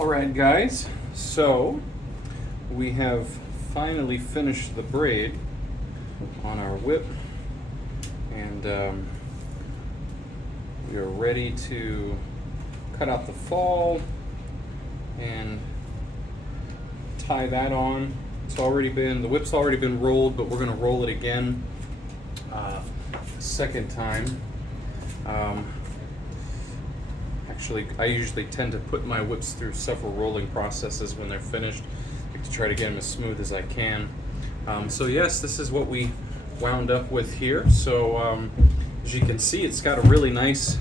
Alright guys, so we have finally finished the braid on our whip, and we are ready to cut out the fall and tie that on. The whip's already been rolled, but we're going to roll it again the second time. Actually, I usually tend to put my whips through several rolling processes when they're finished, like to try to get them as smooth as I can. So yes, this is what we wound up with here. So as you can see, it's got a really nice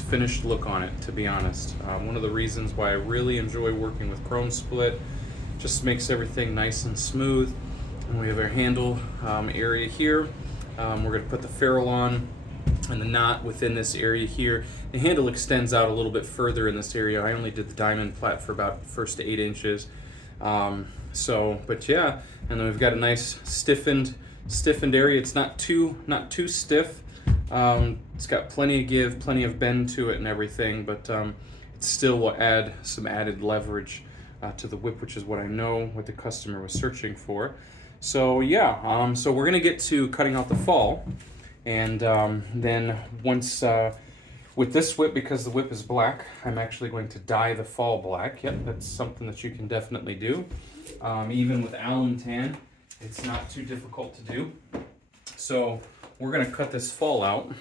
finished look on it, to be honest. One of the reasons why I really enjoy working with chrome split, just makes everything nice and smooth. And we have our handle area here. We're going to put the ferrule on and the knot within this area here. The handle extends out a little bit further in this area. I only did the diamond plat for about first to 8 inches. But yeah, and then we've got a nice stiffened area. It's not too stiff. It's got plenty of give, plenty of bend to it and everything, but it still will add some added leverage to the whip, which is what I know what the customer was searching for. So yeah, so we're gonna get to cutting out the fall, and then once with this whip, because the whip is black, I'm actually going to dye the fall black. Yep, that's something that you can definitely do. Even with alum tan, it's not too difficult to do. So we're gonna cut this fall out,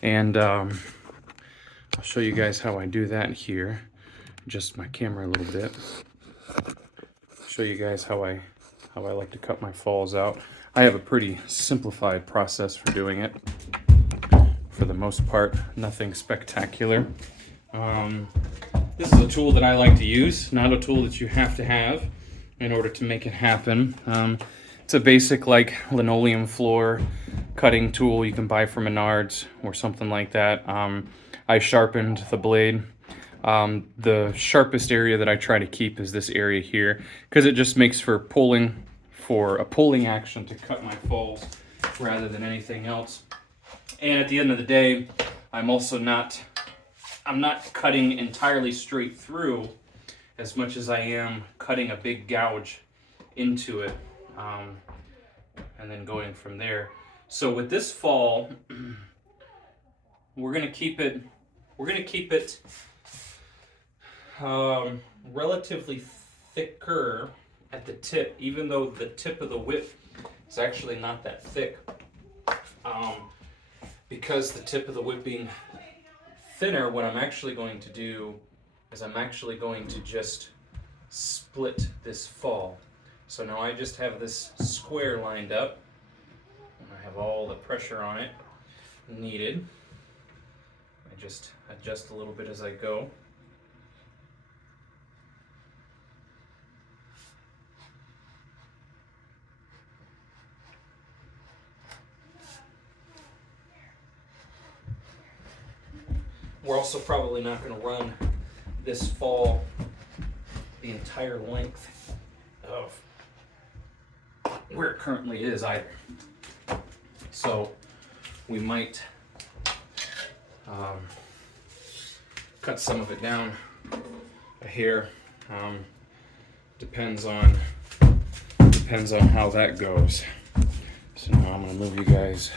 and I'll show you guys how I do that here. Adjust my camera a little bit. Show you guys how I like to cut my falls out. I have a pretty simplified process for doing it. For the most part, nothing spectacular. This is a tool that I like to use, not a tool that you have to have in order to make it happen. It's a basic like linoleum floor cutting tool you can buy from Menards or something like that. I sharpened the blade. The sharpest area that I try to keep is this area here, because it just makes for a pulling action to cut my falls rather than anything else. And at the end of the day, I'm not cutting entirely straight through as much as I am cutting a big gouge into it, and then going from there. So with this fall, we're gonna keep it relatively thicker at the tip, even though the tip of the whip is actually not that thick. Because the tip of the whip being thinner, what I'm actually going to do is I'm actually going to just split this fall. So now I just have this square lined up, and I have all the pressure on it needed. I just adjust a little bit as I go. We're also probably not going to run this fall the entire length of where it currently is either. So we might cut some of it down a hair. Depends on how that goes. So now I'm going to move you guys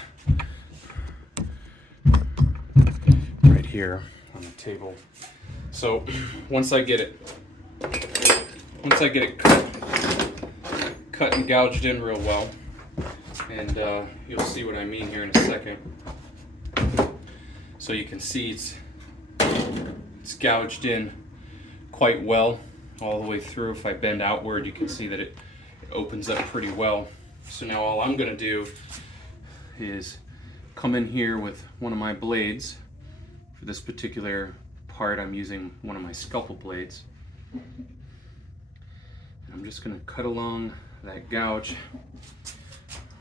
right here on the table. So once I get it cut and gouged in real well, and you'll see what I mean here in a second. So you can see it's gouged in quite well all the way through. If I bend outward, you can see that it opens up pretty well. So now all I'm gonna do is come in here with one of my blades. For this particular part, I'm using one of my scalpel blades. I'm just going to cut along that gouge,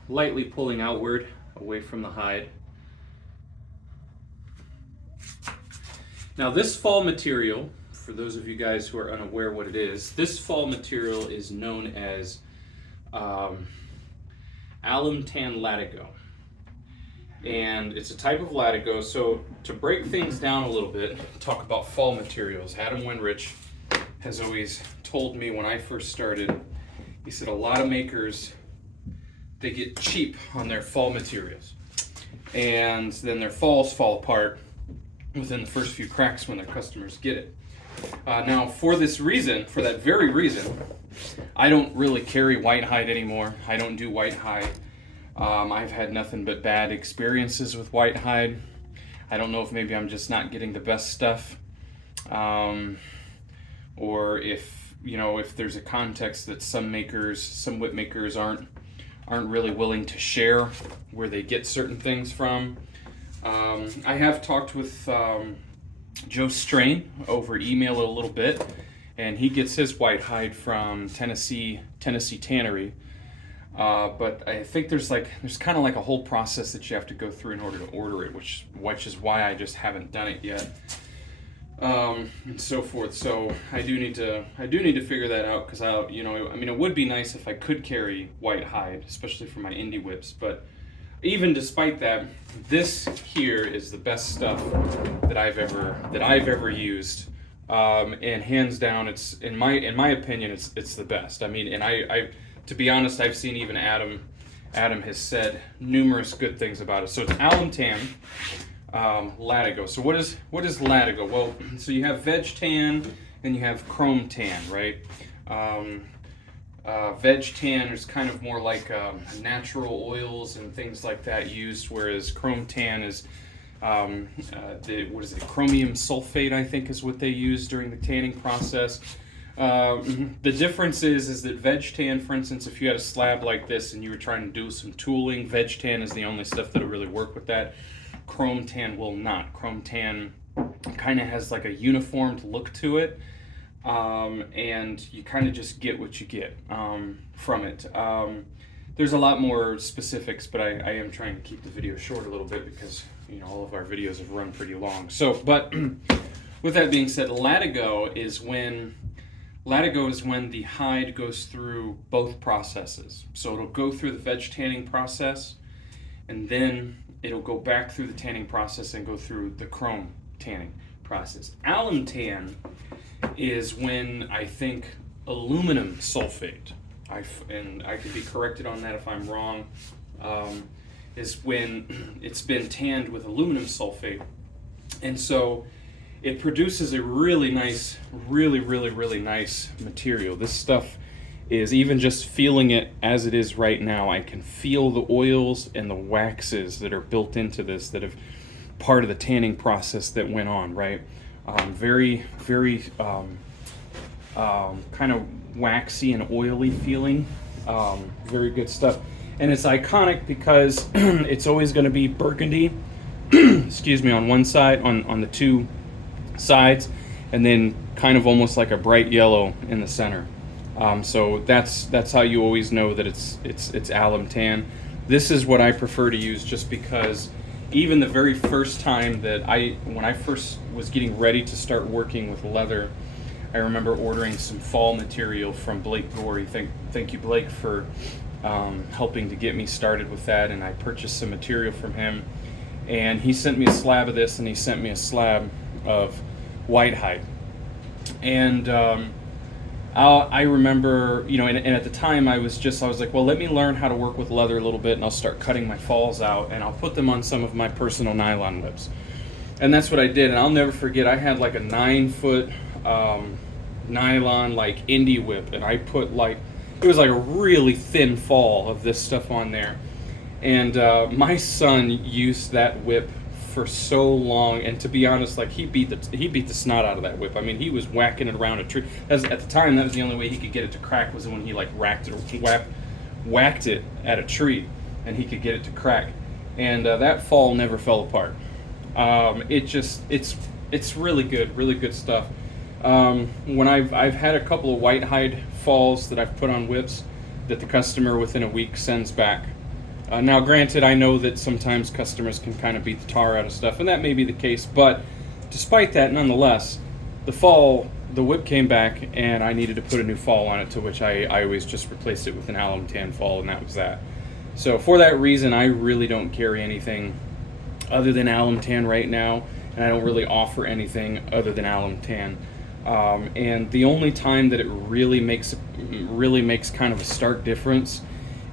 lightly pulling outward away from the hide. Now this fall material, for those of you guys who are unaware what it is, this fall material is known as alum tan latigo. and it's a type of latigo. So to break things down a little bit, talk about fall materials. Adam Winrich has always told me when I first started, he said a lot of makers, they get cheap on their fall materials, and then their falls fall apart within the first few cracks when their customers get it. Now, for this reason, for that very reason, I don't really carry white hide anymore. I don't do white hide. I've had nothing but bad experiences with white hide. I don't know if maybe I'm just not getting the best stuff, or if, you know, if there's a context that some whip makers aren't really willing to share where they get certain things from. I have talked with Joe Strain over email a little bit, and he gets his white hide from Tennessee Tannery. But I think there's kind of like a whole process that you have to go through in order to order it, which is why I just haven't done it yet, and so forth. So I do need to figure that out, because I mean, it would be nice if I could carry white hide, especially for my indie whips. But even despite that, this here is the best stuff that I've ever used, and hands down, it's in my opinion, it's the best. I mean, and I to be honest, I've seen even Adam has said numerous good things about it. So it's alum tan, latigo. So what is latigo? Well, so you have veg tan and you have chrome tan, right? Veg tan is kind of more like natural oils and things like that used, whereas chrome tan is chromium sulfate, I think, is what they use during the tanning process. The difference is that veg tan, for instance, if you had a slab like this and you were trying to do some tooling, veg tan is the only stuff that'll really work with that. Chrome tan will not. Chrome tan kind of has like a uniformed look to it, and you kind of just get what you get from it. There's a lot more specifics, but I am trying to keep the video short a little bit, because, you know, all of our videos have run pretty long. So, but with that being said, latigo is when the hide goes through both processes. So it'll go through the veg tanning process, and then it'll go back through the tanning process and go through the chrome tanning process. Alum tan is when, I think, aluminum sulfate, and I could be corrected on that if I'm wrong, is when it's been tanned with aluminum sulfate. And so it produces a really nice, really nice material. This stuff is, even just feeling it as it is right now, I can feel the oils and the waxes that are built into this, that have part of the tanning process that went on, right? Very kind of waxy and oily feeling. Very good stuff. And it's iconic because it's always going to be burgundy, excuse me, on one side, on the two sides, and then kind of almost like a bright yellow in the center. So that's how you always know that it's alum tan. This is what I prefer to use, just because even the very first time that when I first was getting ready to start working with leather, I remember ordering some fall material from Blake Gorey. Thank you, Blake, for helping to get me started with that. And I purchased some material from him, and he sent me a slab of this, and he sent me a slab of white hide. And I remember, you know, and at the time I was like, well, let me learn how to work with leather a little bit, and I'll start cutting my falls out, and I'll put them on some of my personal nylon whips. And that's what I did. And I'll never forget, I had like a 9-foot nylon like indie whip, and I put it was like a really thin fall of this stuff on there. And my son used that whip for so long, and to be honest, like, he beat the snot out of that whip. I mean, he was whacking it around a tree. At the time, that was the only way he could get it to crack, was when he like whacked it at a tree, and he could get it to crack. And that fall never fell apart. It's really good stuff. When I've had a couple of white hide falls that I've put on whips that the customer within a week sends back. Now, granted, I know that sometimes customers can kind of beat the tar out of stuff, and that may be the case, but despite that, nonetheless, the whip came back, and I needed to put a new fall on it, to which I always just replaced it with an alum tan fall, and that was that. So for that reason, I really don't carry anything other than alum tan right now, and I don't really offer anything other than alum tan. And the only time that it really makes kind of a stark difference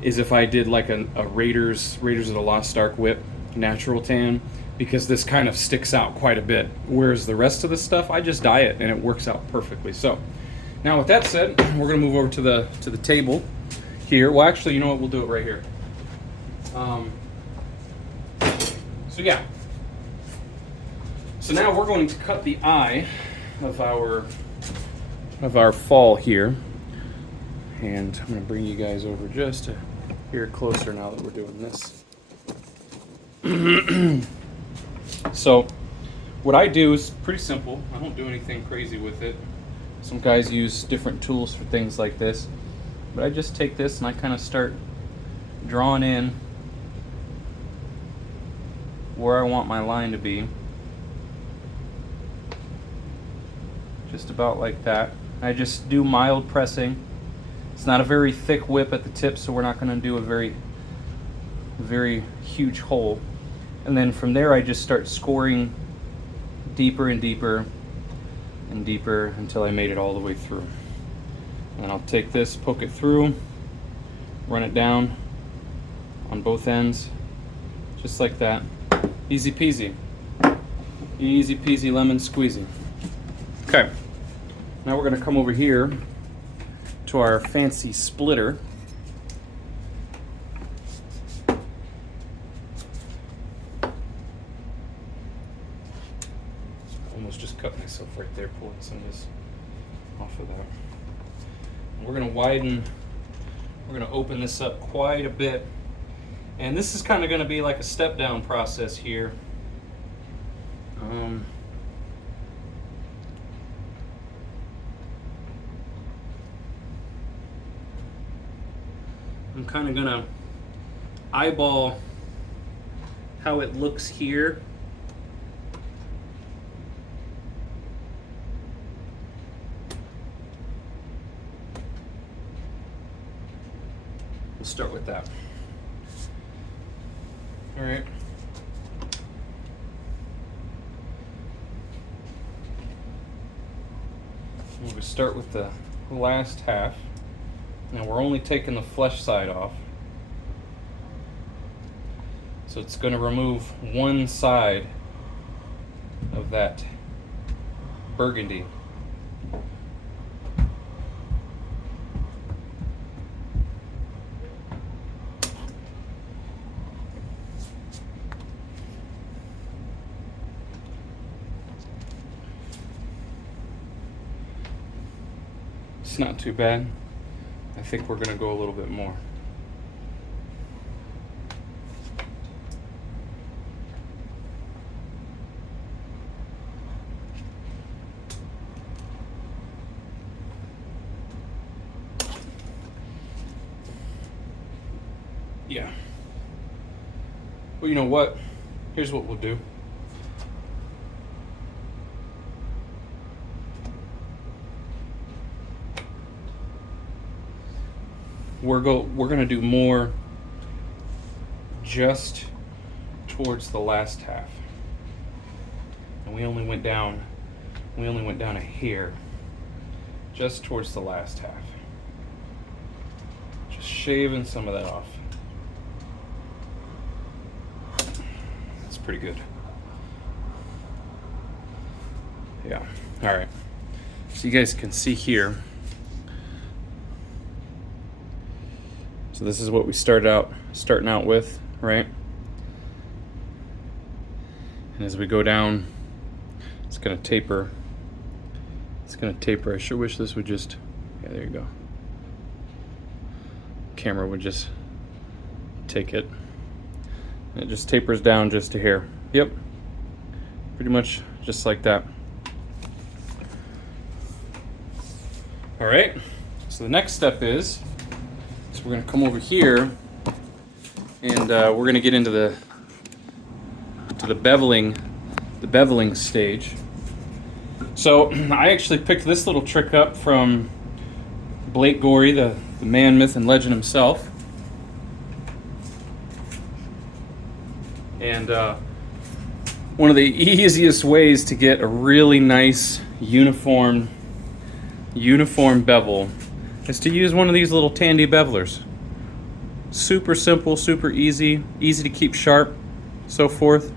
is if I did like a Raiders of the Lost Ark Whip natural tan, because this kind of sticks out quite a bit, whereas the rest of the stuff I just dye it and it works out perfectly. So now with that said, we're gonna move over to the table here. Well, actually, you know what, we'll do it right here. So yeah, so now we're going to cut the eye of our fall here, and I'm going to bring you guys over just to here closer now that we're doing this. So what I do is pretty simple. I don't do anything crazy with it. Some guys use different tools for things like this, but I just take this and I kind of start drawing in where I want my line to be. Just about like that. I just do mild pressing. It's not a very thick whip at the tip, so we're not going to do a very huge hole. And then from there I just start scoring deeper and deeper and deeper until I made it all the way through. And I'll take this, poke it through, run it down on both ends, just like that. Easy peasy. Easy peasy lemon squeezy. Okay, now we're going to come over here to our fancy splitter. Almost just cut myself right there, pulling some of this off of that. We're going to widen, we're going to open this up quite a bit. And this is kind of going to be like a step down process here. I'm kind of going to eyeball how it looks here. We'll start with that. All right. We'll start with the last half. Now we're only taking the flesh side off. So it's going to remove one side of that burgundy. It's not too bad. I think we're going to go a little bit more. Yeah. Well, you know what? Here's what we'll do. We're going to do more just towards the last half. And we only went down a hair just towards the last half. Just shaving some of that off. That's pretty good. Yeah. All right. So you guys can see here. So this is what we starting out with, right? And as we go down, it's going to taper. It's going to taper. I sure wish this would just, yeah, there you go. Camera would just take it. And it just tapers down just a hair. Yep. Pretty much just like that. All right. So the next step is, we're going to come over here and we're going to get into the beveling stage. So I actually picked this little trick up from Blake Gorey, the man, myth, and legend himself. And one of the easiest ways to get a really nice uniform bevel is to use one of these little Tandy bevelers. Super simple, super easy to keep sharp, so forth.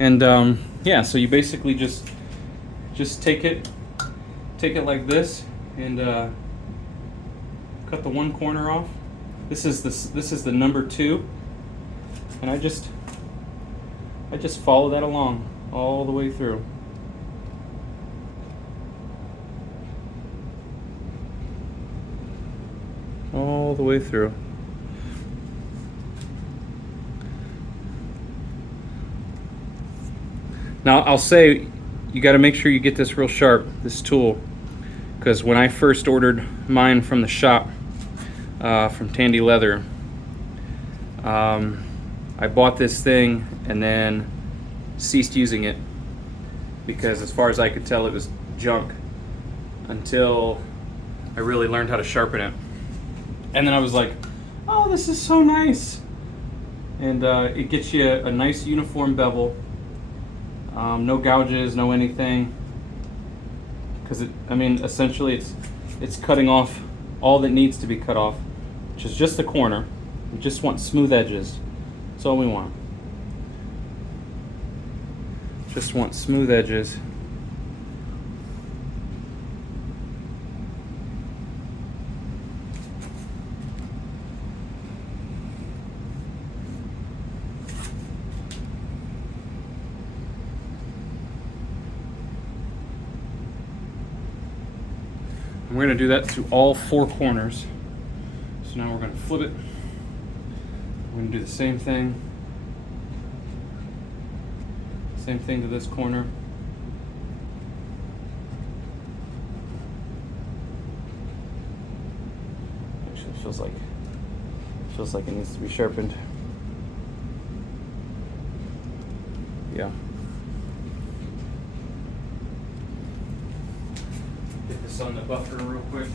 And yeah, so you basically just take it like this and cut the one corner off. This is the number 2, and I just follow that along all the way through. All the way through. Now I'll say you got to make sure you get this real sharp, this tool, because when I first ordered mine from the shop, from Tandy Leather, I bought this thing and then ceased using it because as far as I could tell it was junk until I really learned how to sharpen it. And then I was like, oh, this is so nice. And it gets you a nice uniform bevel. No gouges, no anything. Because essentially it's cutting off all that needs to be cut off, which is just the corner. We just want smooth edges. That's all we want. Just want smooth edges. And we're going to do that to all 4 corners. So now we're going to flip it. We're going to do the same thing. Same thing to this corner. Actually, it feels like it needs to be sharpened. Yeah. Get this on the buffer real quick.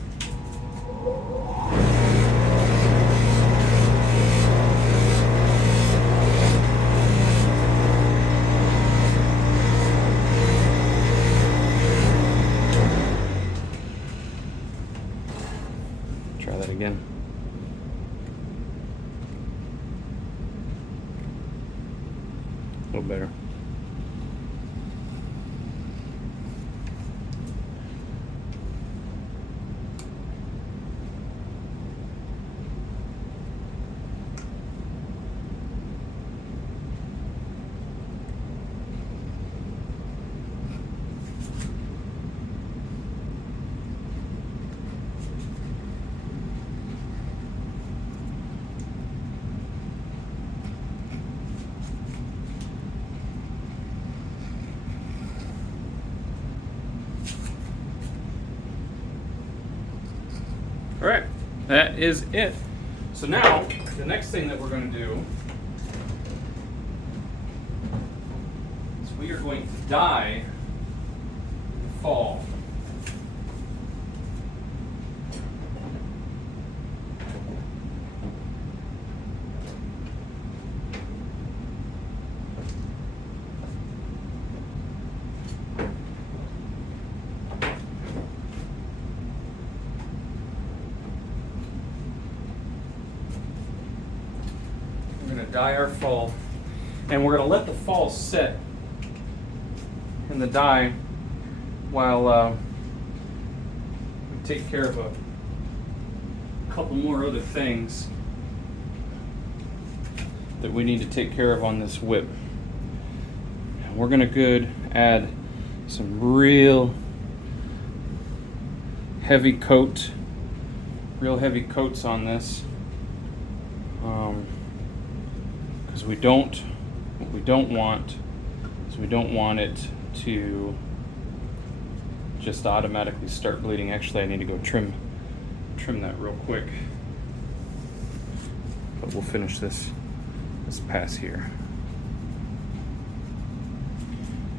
Try that again. A little better. All right, that is it. So now, the next thing that we're going to do is we are going to dye the fall. Dye our fall, and we're going to let the fall set in the dye while we take care of a couple more other things that we need to take care of on this whip. We're going to add some real heavy coats on this. Because we don't want it to just automatically start bleeding. Actually, I need to go trim that real quick. But we'll finish this pass here.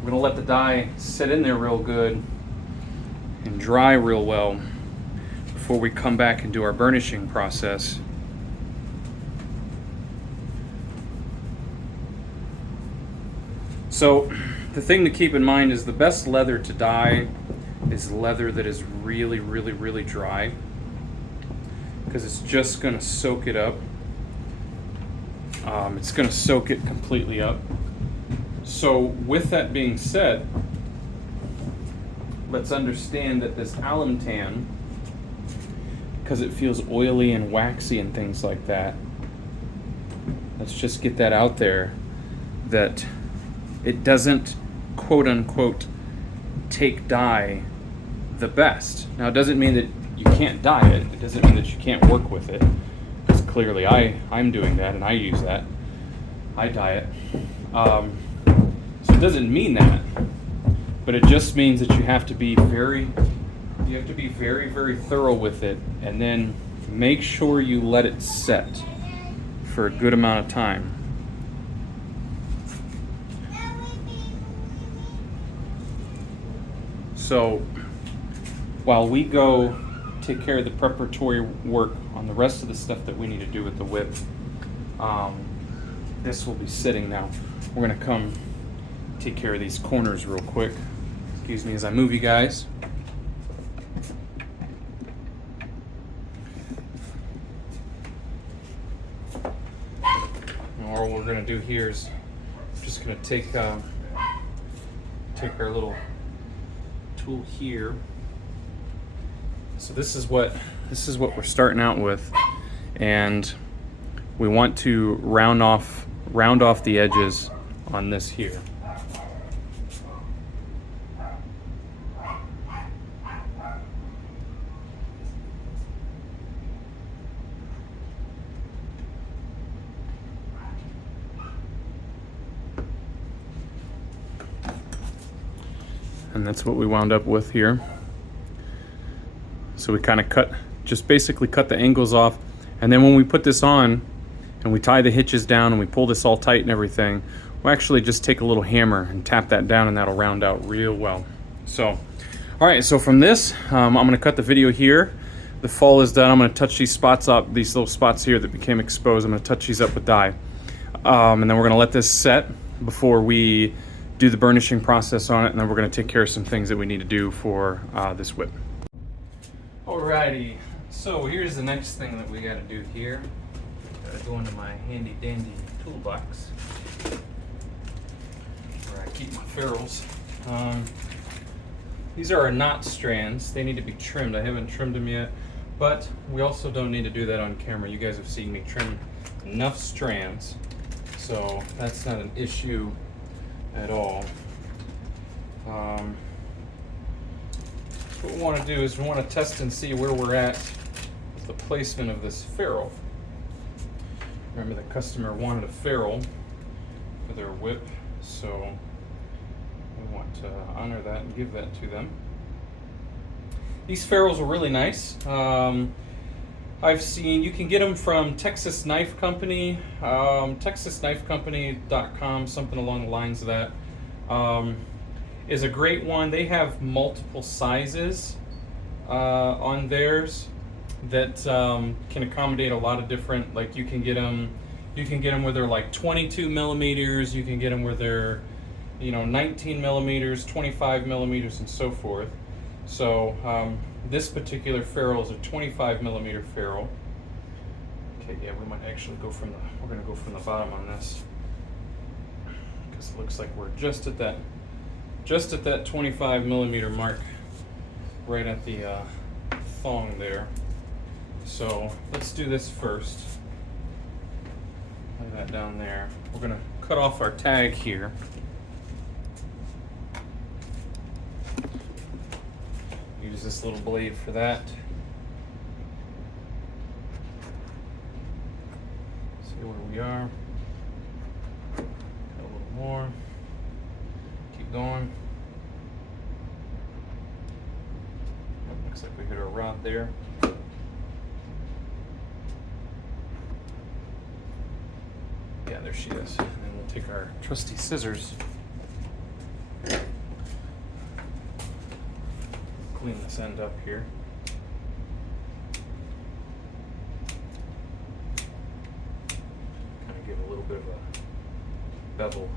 We're gonna let the dye sit in there real good and dry real well before we come back and do our burnishing process. So The thing to keep in mind is the best leather to dye is leather that is really, really, really dry, because it's just going to soak it up. It's going to soak it completely up. So with that being said, let's understand that this alum tan, because it feels oily and waxy and things like that, let's just get that out there, that it doesn't quote unquote take dye the best. Now it doesn't mean that you can't dye it. It doesn't mean that you can't work with it, because clearly I'm doing that and I use that. I dye it. So it doesn't mean that, but it just means that you have to be very, very thorough with it, and then make sure you let it set for a good amount of time. So while we go take care of the preparatory work on the rest of the stuff that we need to do with the whip, this will be sitting now. We're gonna come take care of these corners real quick. Excuse me as I move you guys. And all we're gonna do here is just gonna take our little tool here. So this is what we're starting out with, and we want to round off the edges on this here. And that's what we wound up with here. So we kind of basically cut the angles off, and then when we put this on and we tie the hitches down and we pull this all tight and everything, we'll actually just take a little hammer and tap that down, and that'll round out real well. So, all right, so from this, I'm gonna cut the video here. The fall is done. I'm gonna touch these spots up, these little spots here that became exposed. I'm gonna touch these up with dye. And then we're gonna let this set before we do the burnishing process on it, and then we're gonna take care of some things that we need to do for this whip. Alrighty, so here's the next thing that we gotta do here. Gotta go into my handy dandy toolbox where I keep my ferrules. These are our knot strands. They need to be trimmed. I haven't trimmed them yet, but we also don't need to do that on camera. You guys have seen me trim enough strands, so that's not an issue at all. What we want to do is we want to test and see where we're at with the placement of this ferrule. Remember, the customer wanted a ferrule for their whip, so we want to honor that and give that to them. These ferrules are really nice. I've seen, you can get them from Texas Knife Company, texasknifecompany.com, something along the lines of that. Is a great one. They have multiple sizes on theirs that can accommodate a lot of different, like you can get them where they're like 22 millimeters, you can get them where they're 19 millimeters, 25 millimeters, and so forth. So this particular ferrule is a 25 millimeter ferrule. Okay, yeah, we might actually go from we're gonna go from the bottom on this, because it looks like we're just at that 25 millimeter mark, right at the thong there. So let's do this first. Lay that down there. We're gonna cut off our tag here. Use this little blade for that. See where we are. Got a little more. Keep going. Looks like we hit our rod there. Yeah, there she is. And then we'll take our trusty scissors. Clean this end up here. Kind of give a little bit of a bevel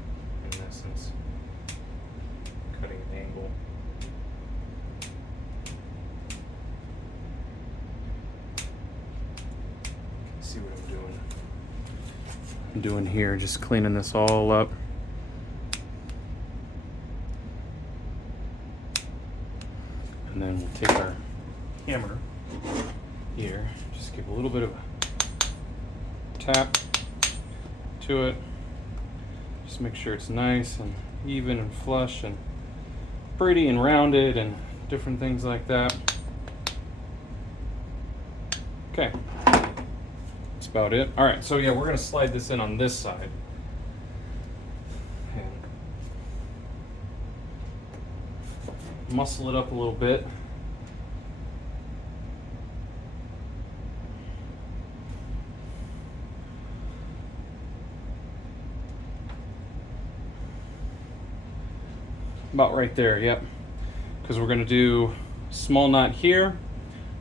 in essence. I'm doing here, just cleaning this all up. And then we'll take our hammer here, just give a little bit of a tap to it. Just make sure it's nice and even and flush and pretty and rounded and different things like that. Okay, that's about it. All right, so yeah, we're gonna slide this in on this side. Okay. Muscle it up a little bit. About right there, yep. Because we're gonna do a small knot here.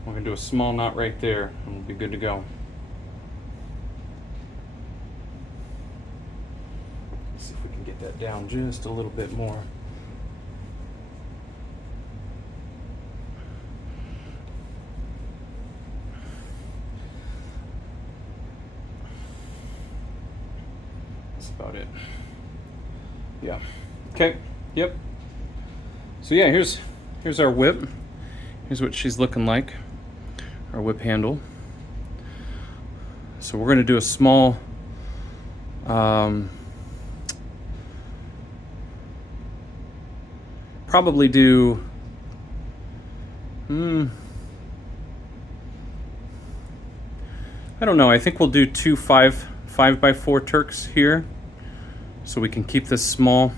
We're gonna do a small knot right there, and we'll be good to go. Let's see if we can get that down just a little bit more. That's about it. Yeah. Okay. Yep. So yeah, here's our whip. Here's what she's looking like, our whip handle. So we're going to do a small probably do I don't know, I think we'll do two 5x4 Turks here so we can keep this small.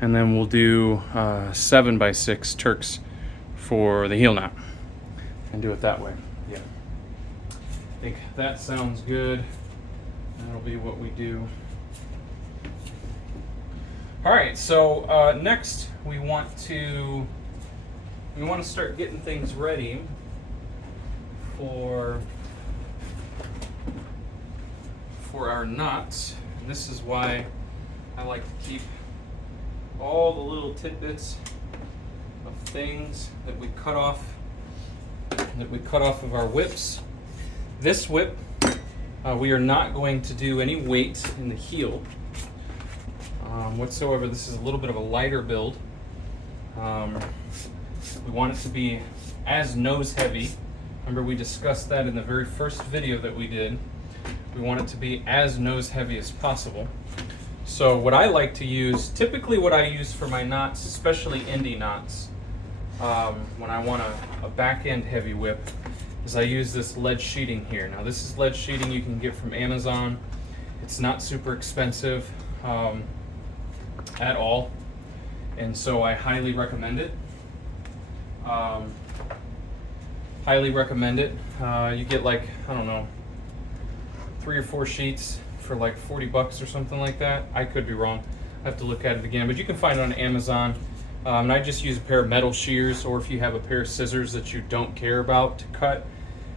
And then we'll do 7x6 Turks for the heel knot and do it that way. Yeah, I think that sounds good. That'll be what we do. All right, so next we want to start getting things ready for our knots. And this is why I like to keep all the little tidbits of things that we cut off of our whips. This whip, we are not going to do any weight in the heel whatsoever. This is a little bit of a lighter build. We want it to be as nose heavy. Remember, we discussed that in the very first video that we did. We want it to be as nose heavy as possible. So what I like to use, typically what I use for my knots, especially indie knots, when I want a back end heavy whip, is I use this lead sheeting here. Now this is lead sheeting you can get from Amazon. It's not super expensive at all, and so I highly recommend it. Highly recommend it. You get like, I don't know, 3 or 4 sheets for like $40 or something like that. I could be wrong. I have to look at it again, but you can find it on Amazon. And I just use a pair of metal shears, or if you have a pair of scissors that you don't care about to cut,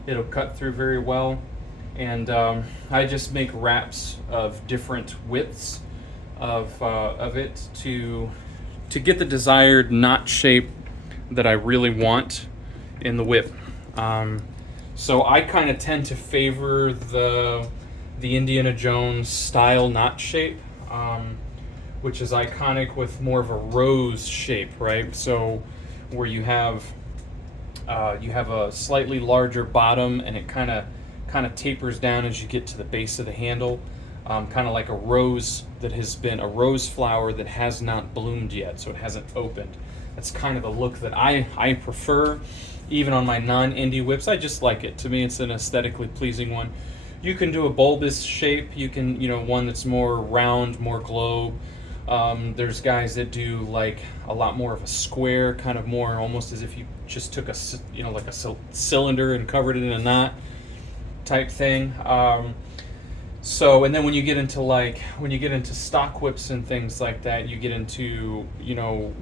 it'll cut through very well. And I just make wraps of different widths of it to get the desired knot shape that I really want in the whip. So I kind of tend to favor the Indiana Jones style knot shape, which is iconic with more of a rose shape, right? So where you have a slightly larger bottom, and it kind of tapers down as you get to the base of the handle, kind of like a rose that has been a rose flower that has not bloomed yet, so it hasn't opened. That's kind of the look that I prefer, even on my non-indie whips. I just like it. To me, it's an aesthetically pleasing one. You can do a bulbous shape. You can, one that's more round, more globe. There's guys that do like a lot more of a square, kind of more almost as if you just took like a cylinder and covered it in a knot type thing. So, and then when you get into stock whips and things like that, you get into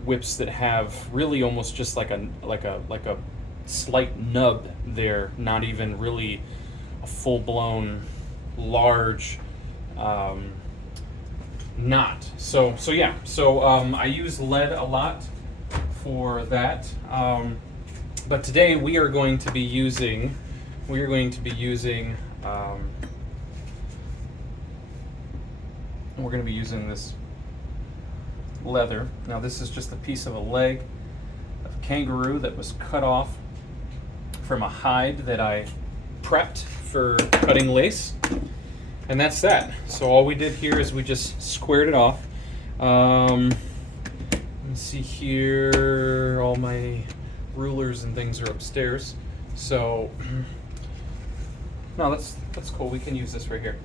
whips that have really almost just like a slight nub there, not even really a full-blown large knot. So I use lead a lot for that. But today we are going to be using And we're going to be using this leather. Now this is just a piece of a leg of kangaroo that was cut off from a hide that I prepped for cutting lace. And that's that. So all we did here is we just squared it off. Let me see here, all my rulers and things are upstairs. So, no, that's cool. We can use this right here.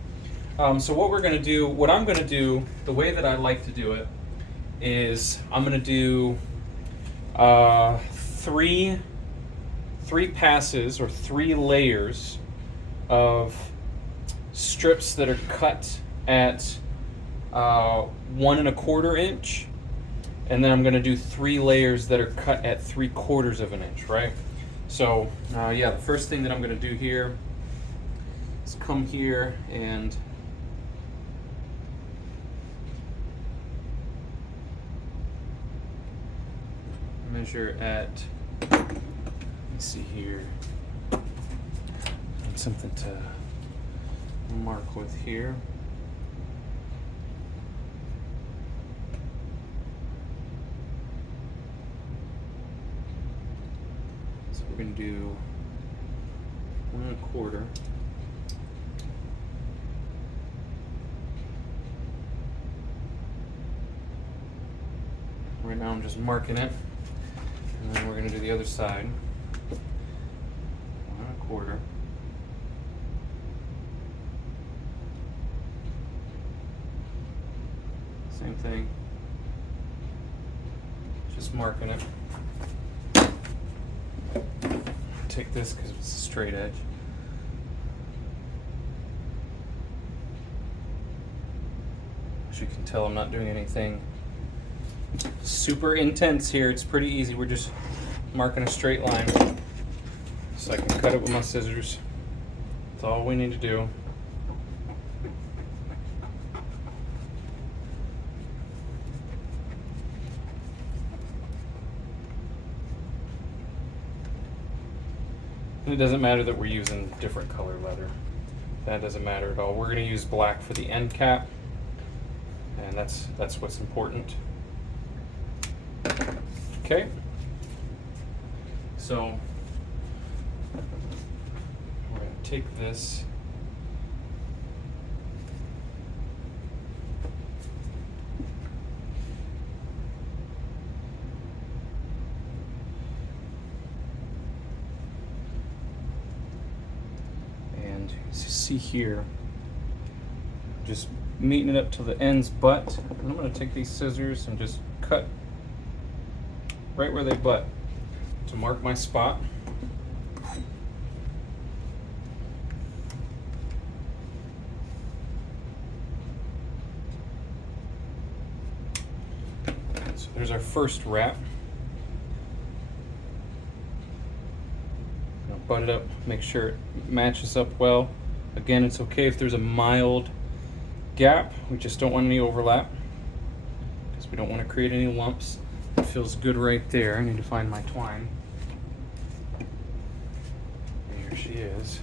So what we're gonna do, what I'm gonna do, the way that I like to do it is I'm gonna do three passes or 3 layers of strips that are cut at 1 1/4 inch, and then I'm going to do 3 layers that are cut at 3/4 of an inch, right? So yeah, the first thing that I'm going to do here is come here and measure at, let me see here, and something to mark with here. So we're going to do 1 1/4. Right now I'm just marking it, and then we're going to do the other side. 1 1/4. Same thing, just marking it. Take this because it's a straight edge. As you can tell, I'm not doing anything super intense here. It's pretty easy. We're just marking a straight line so I can cut it with my scissors. That's all we need to do. And it doesn't matter that we're using different color leather. That doesn't matter at all. We're going to use black for the end cap, and that's what's important. Okay. So we're going to take this . And as you see here, just meeting it up to the ends butt. And I'm going to take these scissors and just cut right where they butt to mark my spot. So there's our first wrap. Now butt it up, make sure it matches up well. Again, it's okay if there's a mild gap. We just don't want any overlap because we don't want to create any lumps. It feels good right there. I need to find my twine. There she is.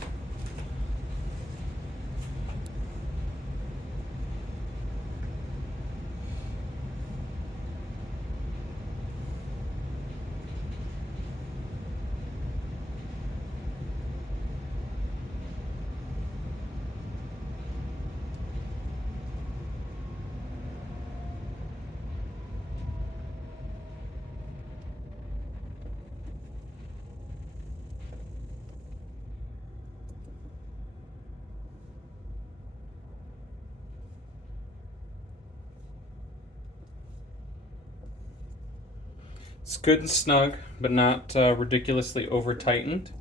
It's good and snug, but not ridiculously over tightened.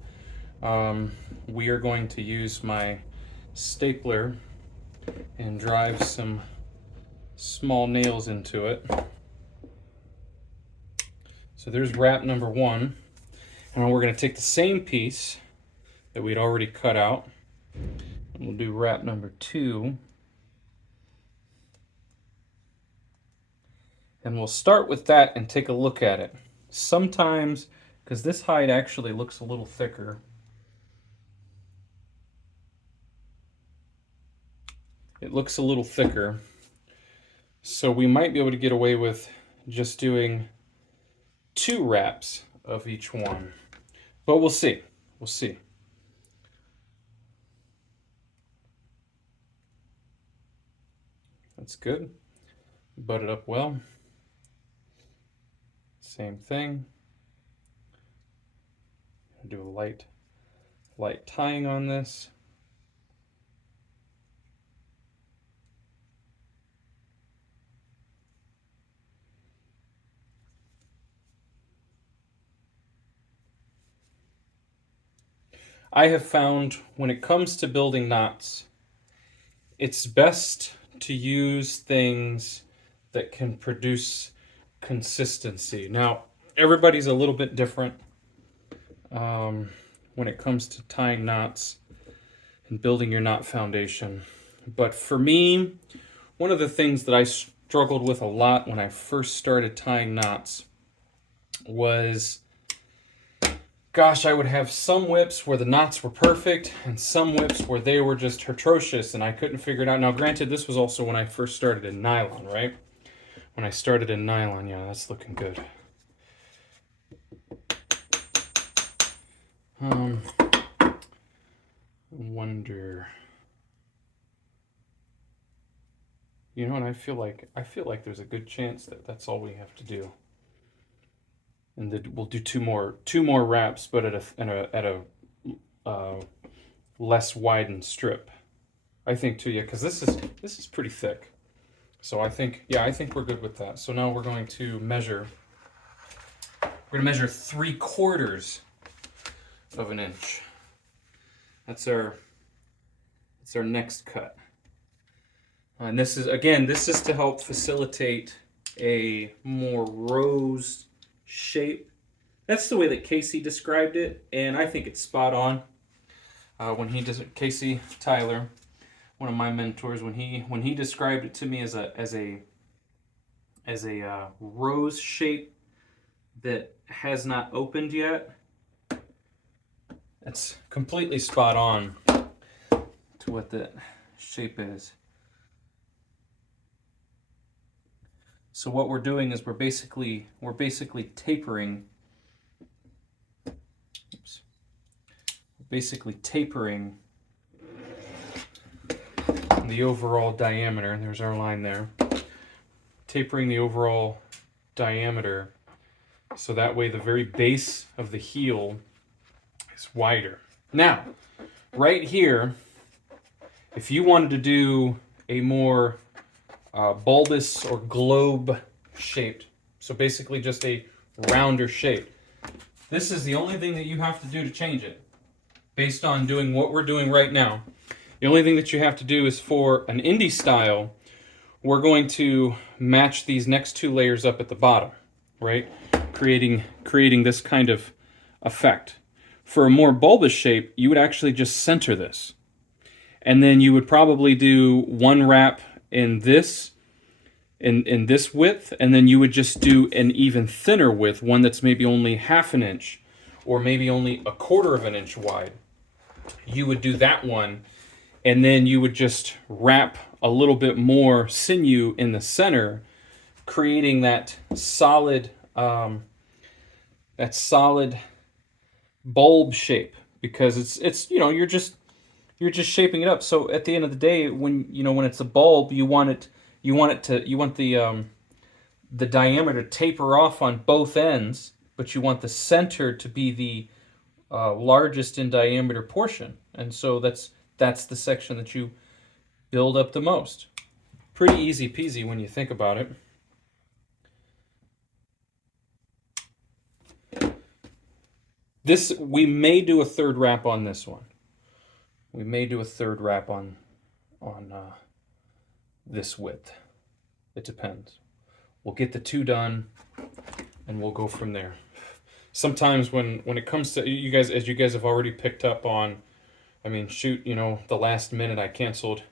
We are going to use my stapler and drive some small nails into it. So there's wrap number 1. And we're going to take the same piece that we'd already cut out, and we'll do wrap number 2. And we'll start with that and take a look at it. Sometimes, because this hide actually looks a little thicker, it looks a little thicker. So we might be able to get away with just doing 2 wraps of each one. But we'll see. We'll see. That's good. Butt it up well. Same thing. Do a light tying on this. I have found when it comes to building knots, it's best to use things that can produce consistency. Now, everybody's a little bit different when it comes to tying knots and building your knot foundation. But for me, one of the things that I struggled with a lot when I first started tying knots was, gosh, I would have some whips where the knots were perfect and some whips where they were just atrocious and I couldn't figure it out. Now, granted, this was also when I first started in nylon, right? When I started in nylon, yeah, that's looking good. Wonder. You know, and I feel like there's a good chance that that's all we have to do. And that we'll do two more wraps, but at a less widened strip. I think too, yeah, because this is pretty thick. So I think we're good with that. So now we're going to measure. We're going to measure 3/4 of an inch. That's our next cut. And this is to help facilitate a more rose shape. That's the way that Casey described it, and I think it's spot on. When he does it, Casey Tyler, one of my mentors, when he described it to me as a rose shape that has not opened yet, that's completely spot on to what that shape is. So what we're doing is we're basically tapering. Oops. Basically tapering the overall diameter. There's our line there. Tapering the overall diameter, so that way the very base of the heel is wider. Now, right here, if you wanted to do a more bulbous or globe shaped, so basically just a rounder shape, this is the only thing that you have to do to change it. Based on doing what we're doing right now, the only thing that you have to do is, for an indie style, we're going to match these next 2 layers up at the bottom, right? Creating this kind of effect. For a more bulbous shape, you would actually just center this. And then you would probably do 1 wrap in this width, and then you would just do an even thinner width, one that's maybe only 1/2 inch or maybe only 1/4 inch wide. You would do that one, and then you would just wrap a little bit more sinew in the center, creating that solid bulb shape, because it's you're just shaping it up. So at the end of the day, when it's a bulb, you want the diameter to taper off on both ends, but you want the center to be the largest in diameter portion, and so that's the section that you build up the most. Pretty easy peasy when you think about it. This, we may do a 3rd wrap on this one. We may do a 3rd wrap on this width. It depends. We'll get the 2 done, and we'll go from there. Sometimes when it comes to you guys, as you guys have already picked up on, I mean, shoot, the last minute I canceled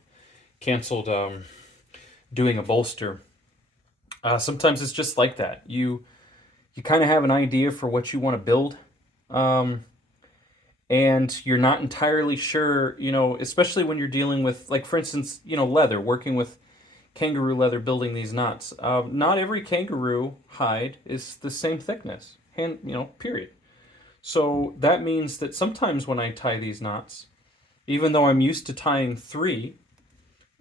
doing a bolster. Sometimes it's just like that. You kind of have an idea for what you want to build, and you're not entirely sure, especially when you're dealing with, like, for instance, leather, working with kangaroo leather building these knots. Not every kangaroo hide is the same thickness, period. So that means that sometimes when I tie these knots, even though I'm used to tying 3,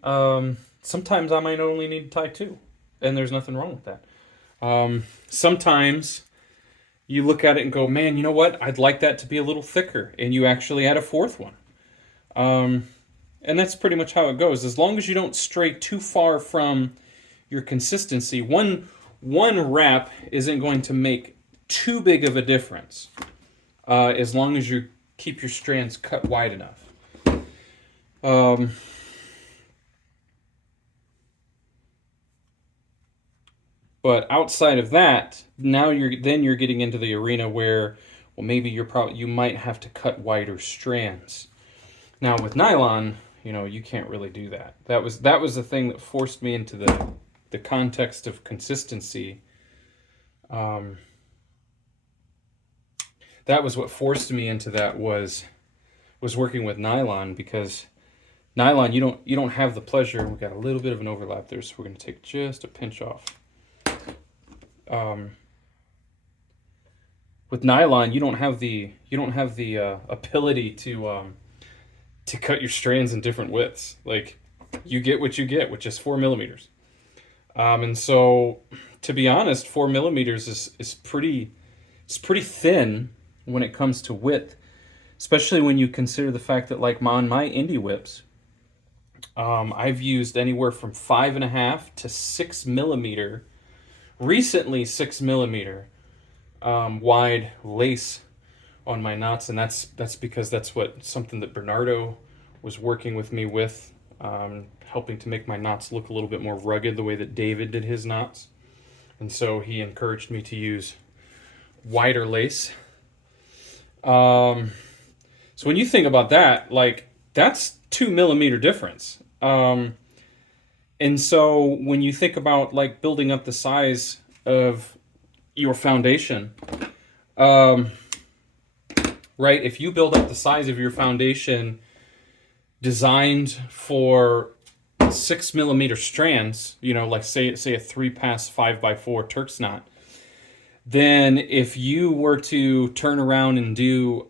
sometimes I might only need to tie 2, and there's nothing wrong with that. Sometimes you look at it and go, man, you know what? I'd like that to be a little thicker, and you actually add a 4th one. And that's pretty much how it goes. As long as you don't stray too far from your consistency, one wrap isn't going to make too big of a difference, as long as you keep your strands cut wide enough. But outside of that, now you're getting into the arena where, well, maybe you might have to cut wider strands. Now with nylon, you can't really do that. That was the thing that forced me into the context of consistency. That was what forced me into that was working with nylon, because nylon you don't have the pleasure. We got a little bit of an overlap there, so we're going to take just a pinch off. With nylon, you don't have the ability to cut your strands in different widths. Like, you get what you get, which is 4 millimeters. And so, to be honest, 4 millimeters is pretty thin when it comes to width, especially when you consider the fact that, like, on my indie whips, I've used anywhere from 5.5 to 6 millimeter. Recently 6 millimeter wide lace on my knots, and that's because that's something that Bernardo was working with me with, helping to make my knots look a little bit more rugged the way that David did his knots. And so he encouraged me to use wider lace. So when you think about that, like, that's 2 millimeter difference. And so when you think about, like, building up the size of your foundation, right? If you build up the size of your foundation designed for 6 millimeter strands, like say a 3-pass 5x4 Turk's knot, then if you were to turn around and do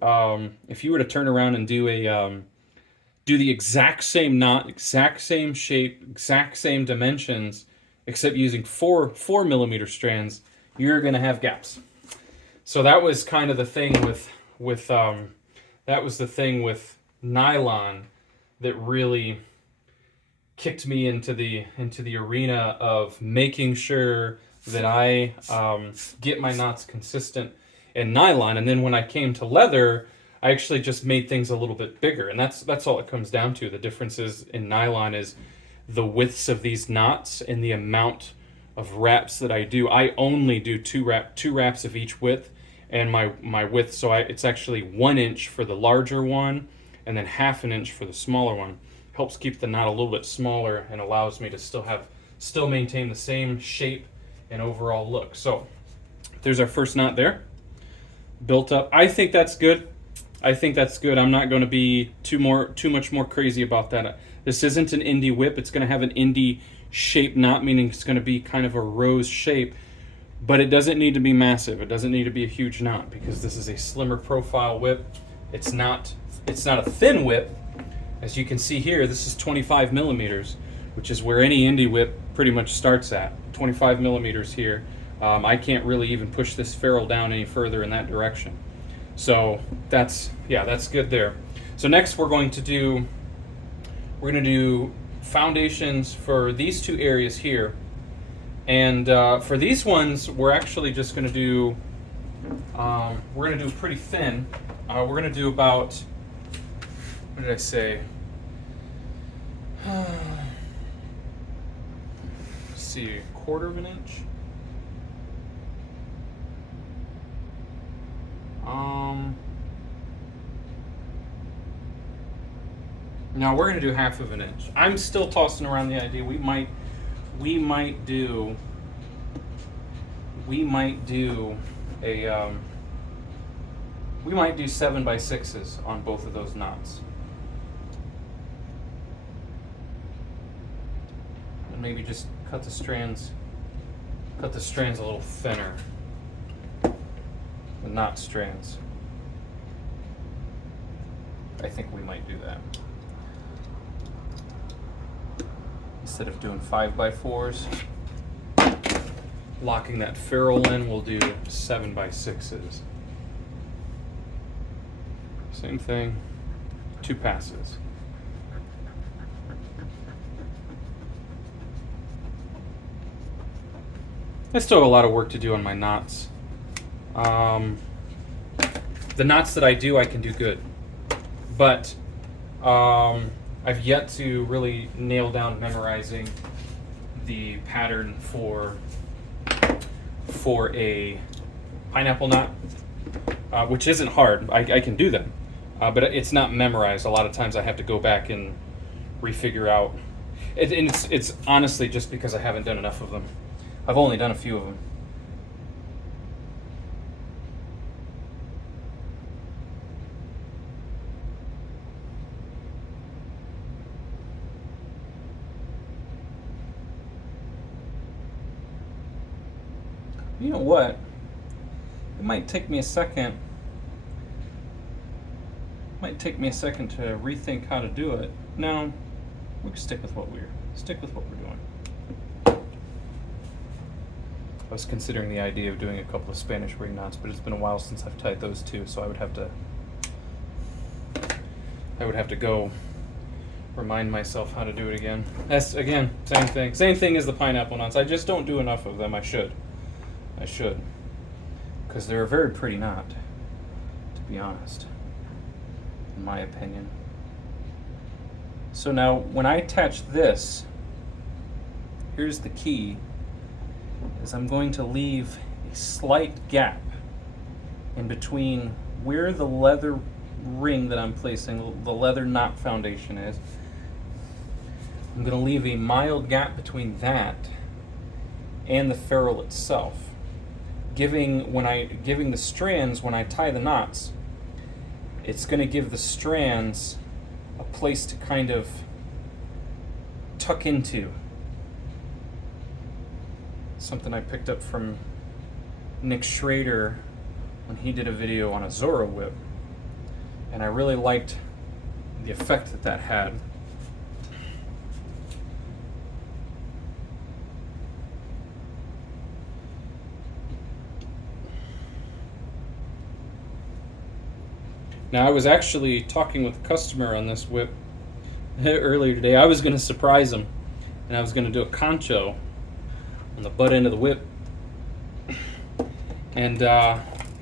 do the exact same knot, exact same shape, exact same dimensions, except using 4 millimeter strands, you're going to have gaps. So that was kind of the thing with nylon that really kicked me into the arena of making sure that I get my knots consistent in nylon. And then when I came to leather, I actually just made things a little bit bigger, and that's all it comes down to. The differences in nylon is the widths of these knots and the amount of wraps that I do. I only do two wraps of each width, and my width, so it's actually 1 inch for the larger one, and then 1/2 inch for the smaller one. Helps keep the knot a little bit smaller and allows me to still maintain the same shape and overall look. So there's our first knot there, built up. I think that's good. I'm not going to be too much more crazy about that. This isn't an indie whip. It's going to have an indie shape knot, meaning it's going to be kind of a rose shape, but it doesn't need to be massive. It doesn't need to be a huge knot, because this is a slimmer profile whip. It's not a thin whip. As you can see here, this is 25 millimeters, which is where any indie whip pretty much starts at. 25 millimeters here. I can't really even push this ferrule down any further in that direction. So that's good there. So next we're going to do foundations for these 2 areas here, and for these ones we're actually just going to do pretty thin. We're going to do about, what did I say? Let's see, 1/4 inch. No, we're gonna do 1/2 inch. I'm still tossing around the idea we might do a 7x6s on both of those knots. maybe just cut the strands a little thinner. The knot strands. I think we might do that. Instead of doing 5x4s, locking that ferrule in, we'll do 7x6s. Same thing, 2 passes. I still have a lot of work to do on my knots. The knots that I do, I can do good. But I've yet to really nail down memorizing the pattern for a pineapple knot, which isn't hard. I can do them, but it's not memorized. A lot of times I have to go back and refigure out. And it's honestly just because I haven't done enough of them. I've only done a few of them. You know what? It might take me a second. Might take me a second to rethink how to do it. No, we can stick with what we're doing. I was considering the idea of doing a couple of Spanish ring knots, but it's been a while since I've tied those two, so I would have to go remind myself how to do it again. That's again, same thing. Same thing as the pineapple knots. I just don't do enough of them. I should. Because they're a very pretty knot, to be honest, in my opinion. So now, when I attach this, here's the key, is I'm going to leave a slight gap in between where the leather ring that I'm placing, the leather knot foundation is. I'm going to leave a mild gap between that and the ferrule itself, giving the strands, when I tie the knots, it's going to give the strands a place to kind of tuck into. Something I picked up from Nick Schrader when he did a video on a Zorro whip, and I really liked the effect that had. Now, I was actually talking with a customer on this whip earlier today. I was going to surprise him, and I was going to do a concho on the butt end of the whip. And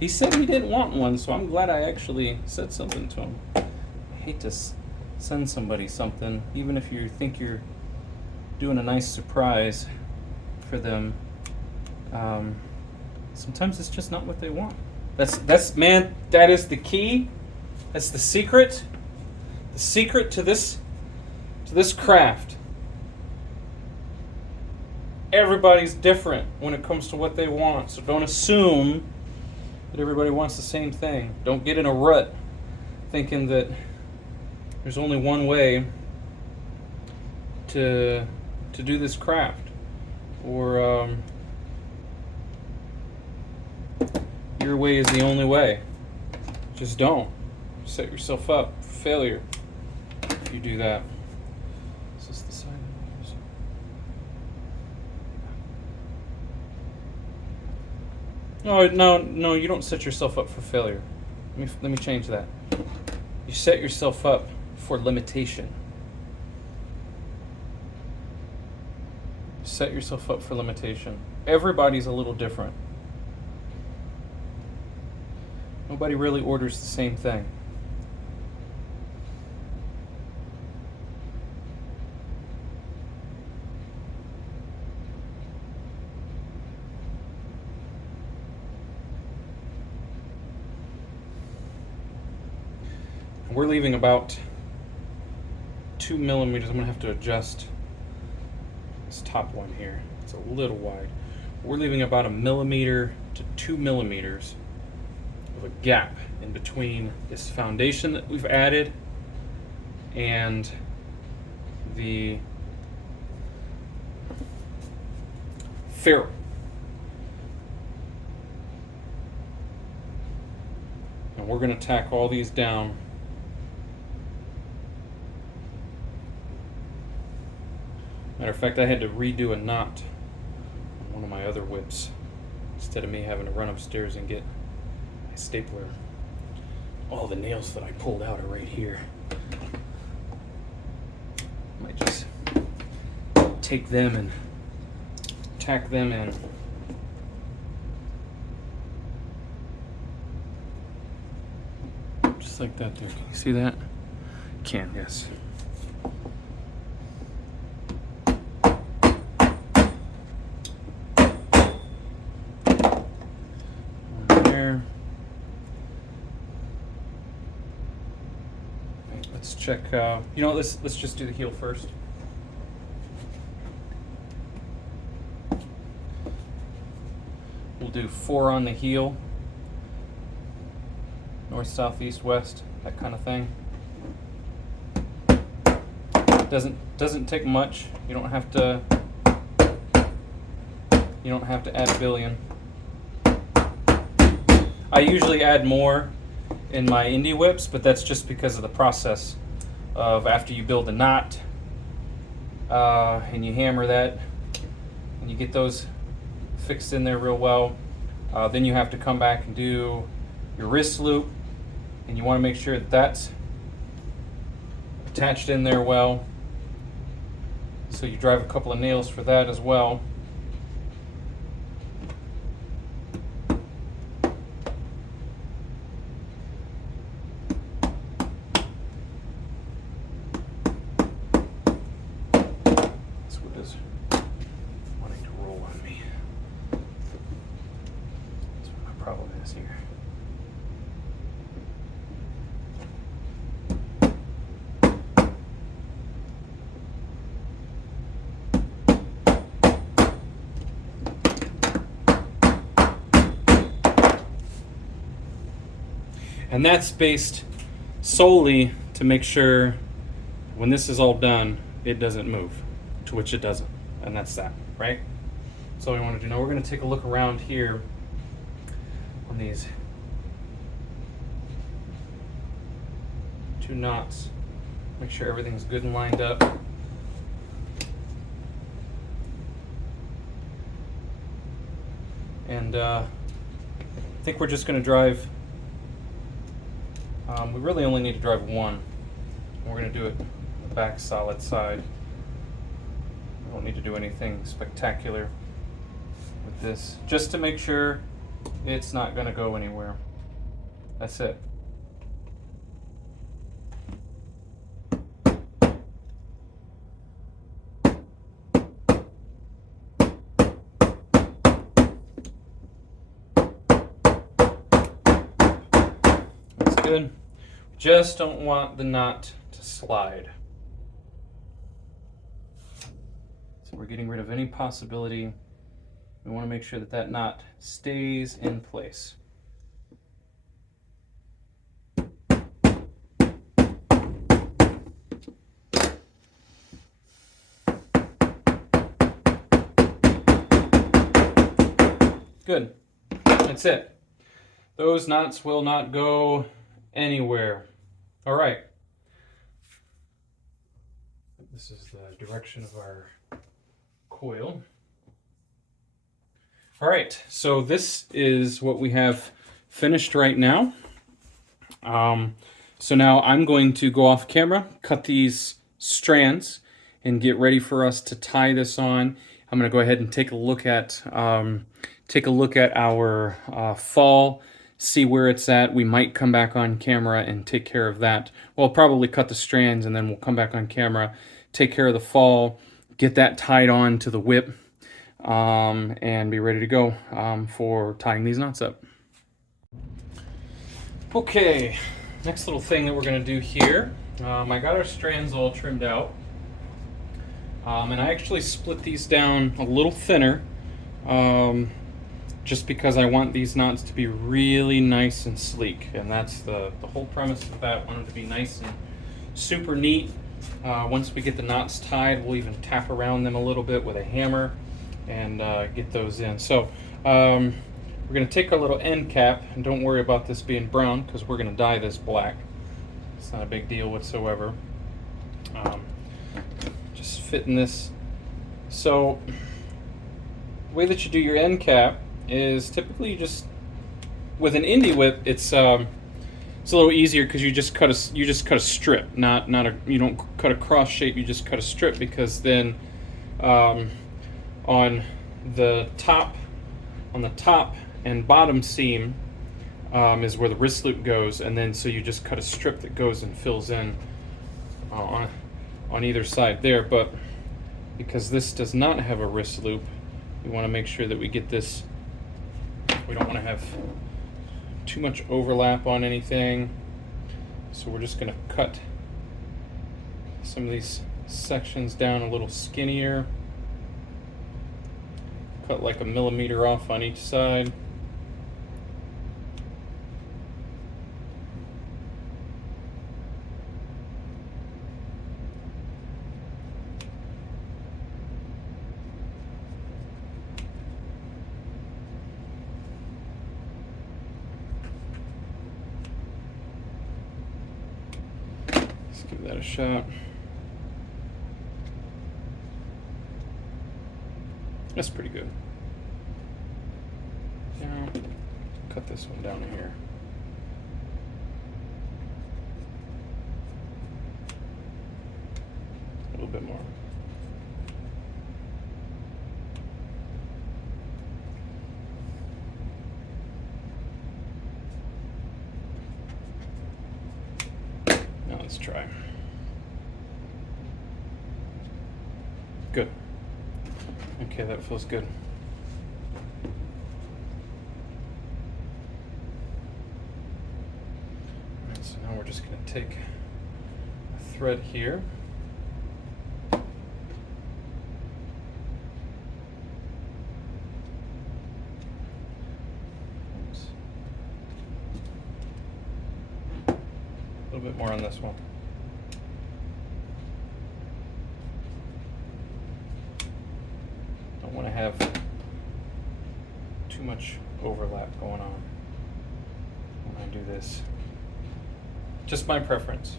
he said he didn't want one, so I'm glad I actually said something to him. I hate to send somebody something, even if you think you're doing a nice surprise for them. Sometimes it's just not what they want. That's man, that is the key. That's the secret. The secret to this craft. Everybody's different when it comes to what they want, so don't assume that everybody wants the same thing. Don't get in a rut thinking that there's only one way to do this craft, or your way is the only way. Just don't. Set yourself up for failure if you do that. Is this the side? No, you don't set yourself up for failure. Let me change that. You set yourself up for limitation. Set yourself up for limitation. Everybody's a little different. Nobody really orders the same thing. We're leaving about 2 millimeters. I'm going to have to adjust this top one here. It's a little wide. We're leaving about 1 millimeter to 2 millimeters of a gap in between this foundation that we've added and the ferrule. And we're going to tack all these down. Matter of fact, I had to redo a knot on one of my other whips instead of me having to run upstairs and get my stapler. All the nails that I pulled out are right here. Might just take them and tack them in. Just like that there. Can you see that? Can, yes. There. Let's check, you know, let's just do the heel first. We'll do 4 on the heel. North, south, east, west, that kind of thing. Doesn't take much. You don't have to add a billion. I usually add more in my indie whips, but that's just because of the process of after you build a knot and you hammer that and you get those fixed in there real well, then you have to come back and do your wrist loop, and you want to make sure that that's attached in there well, so you drive a couple of nails for that as well. Here. And that's based solely to make sure when this is all done, it doesn't move, to which it doesn't. And that's that, right? So we want to do now. We're going to take a look around here on these 2 knots. Make sure everything's good and lined up. And I think we're just going to drive, we really only need to drive 1. We're going to do it on the back solid side. We don't need to do anything spectacular with this, just to make sure it's not going to go anywhere. That's it. That's good. Just don't want the knot to slide. So we're getting rid of any possibility. We want to make sure that that knot stays in place. Good. That's it. Those knots will not go anywhere. All right. This is the direction of our coil. All right, so this is what we have finished right now. So now I'm going to go off camera, cut these strands, and get ready for us to tie this on. I'm going to go ahead and take a look at our fall, see where it's at. We might come back on camera and take care of that. We'll probably cut the strands, and then we'll come back on camera, take care of the fall, get that tied on to the whip, and be ready to go for tying these knots up. Okay, next little thing that we're going to do here, I got our strands all trimmed out, and I actually split these down a little thinner, just because I want these knots to be really nice and sleek, and that's the whole premise of that. I want them to be nice and super neat. Once we get the knots tied, we'll even tap around them a little bit with a hammer and get those in. So we're going to take our little end cap, and don't worry about this being brown because we're going to dye this black. It's not a big deal whatsoever. Just fitting this. So the way that you do your end cap is typically you just, with an indie whip, it's a little easier because you just cut a strip, not you don't cut a cross shape. You just cut a strip because then on the top and bottom seam is where the wrist loop goes, and then so you just cut a strip that goes and fills in on either side there. But because this does not have a wrist loop, we want to make sure that we get this. We don't want to have too much overlap on anything, so we're just going to cut some of these sections down a little skinnier. Cut like 1 millimeter off on each side. Let's give that a shot. That's pretty good. Now, cut this one down here. A little bit more. Now let's try. Good. Okay, that feels good. Alright, so now we're just going to take a thread here. Oops. A little bit more on this one. Don't want to have too much overlap going on when I do this. Just my preference.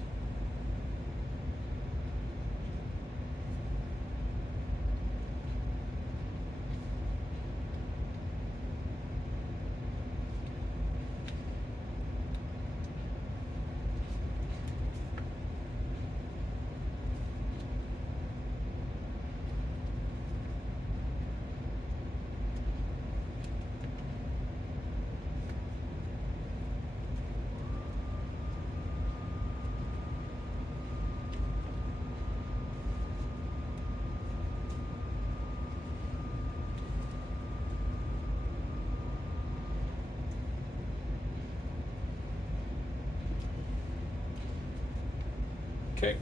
Okay,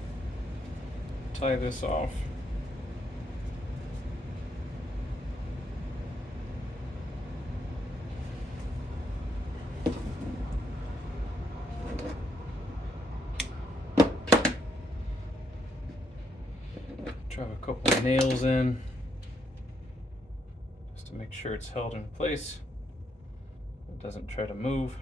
tie this off. Drive a couple of nails in just to make sure it's held in place. It doesn't try to move.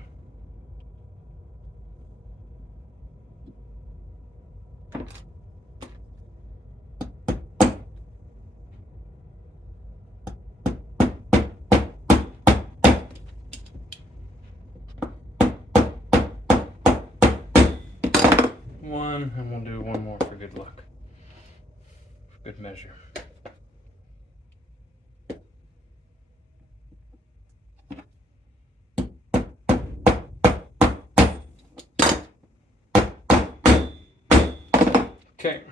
One, and we'll do one more for good luck, for good measure. Okay,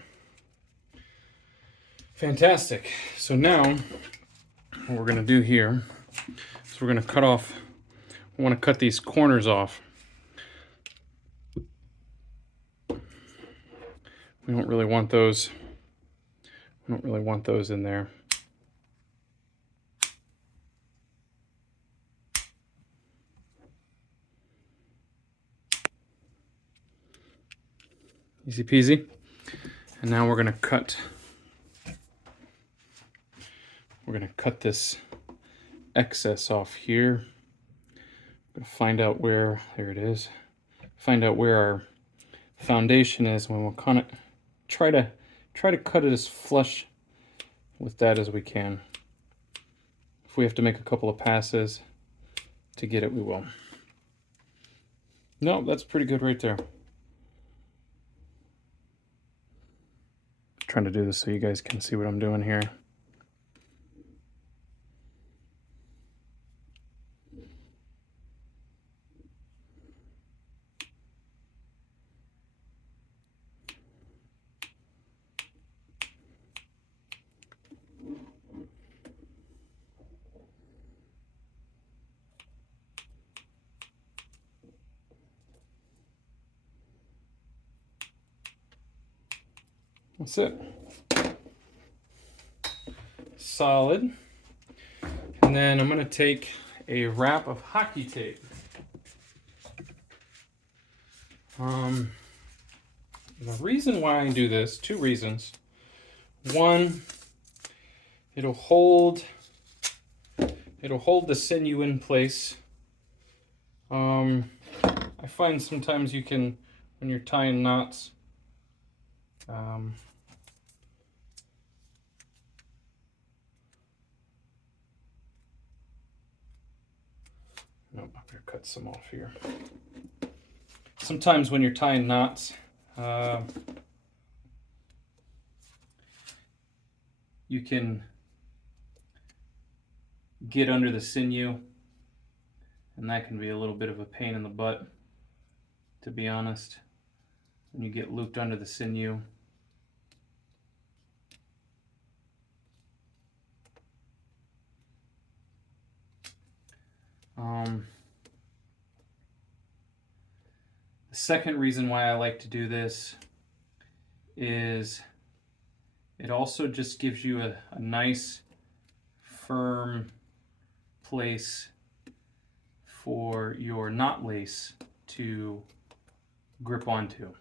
fantastic. So now what we're going to do here is we're going to cut off, we want to cut these corners off. We don't really want those. We don't really want those in there. Easy peasy. And now we're going to cut We're gonna cut this excess off here. I'm gonna find out where, there it is. Find out where our foundation is, and we'll kind of try to cut it as flush with that as we can. If we have to make a couple of passes to get it, we will. No, that's pretty good right there. Trying to do this so you guys can see what I'm doing here. That's it. Solid. And then I'm going to take a wrap of hockey tape. The reason why I do this, two reasons. One, it'll hold the sinew in place. I find sometimes you can, when you're tying knots, nope, I'm gonna cut some off here. Sometimes when you're tying knots, you can get under the sinew, and that can be a little bit of a pain in the butt, to be honest, when you get looped under the sinew. The second reason why I like to do this is it also just gives you a nice firm place for your knot lace to grip onto.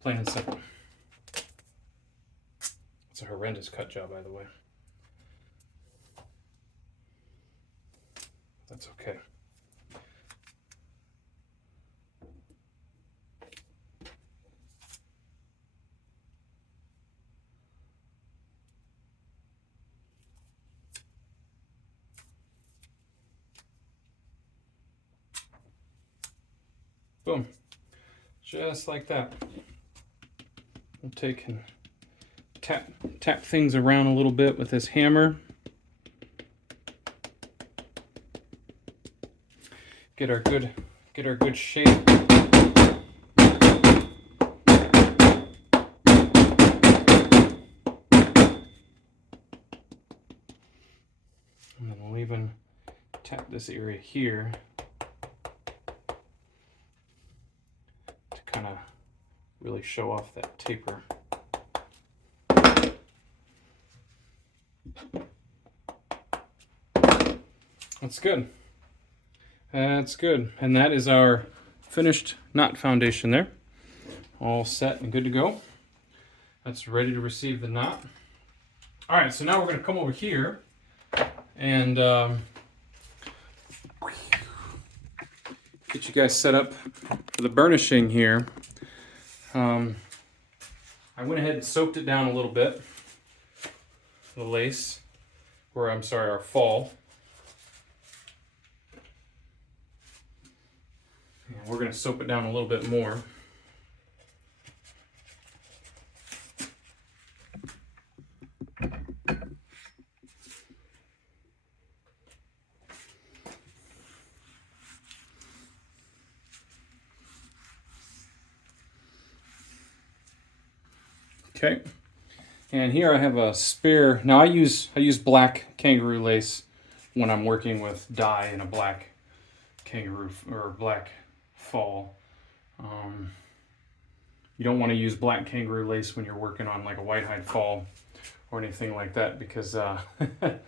Plain and simple. It's a horrendous cut job, by the way. That's okay. Boom. Just like that. We'll take and tap things around a little bit with this hammer. Get our good shape. And then we'll even tap this area here to kind of really show off that taper. That's good. That's good. And that is our finished knot foundation there. All set and good to go. That's ready to receive the knot. All right, so now we're going to come over here and get you guys set up for the burnishing here. I went ahead and soaked it down a little bit, the lace, or I'm sorry, our fall. And we're going to soak it down a little bit more. Okay, and here I have a spare. Now I use black kangaroo lace when I'm working with dye in a black kangaroo or black fall. You don't want to use black kangaroo lace when you're working on like a white hide fall or anything like that, because then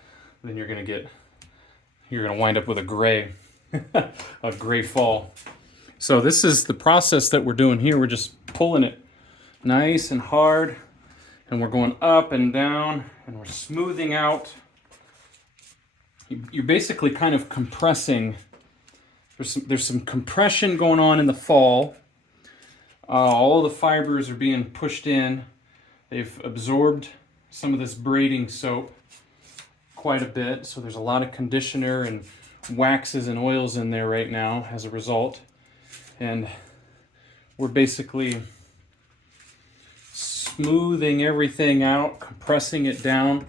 you're gonna wind up with a gray a gray fall. So this is the process that we're doing here. We're just pulling it nice and hard And we're going up and down, and we're smoothing out. You're basically kind of compressing. There's some compression going on in the fall. All the fibers are being pushed in. They've absorbed some of this braiding soap quite a bit, so there's a lot of conditioner and waxes and oils in there right now as a result. And we're basically smoothing everything out, compressing it down.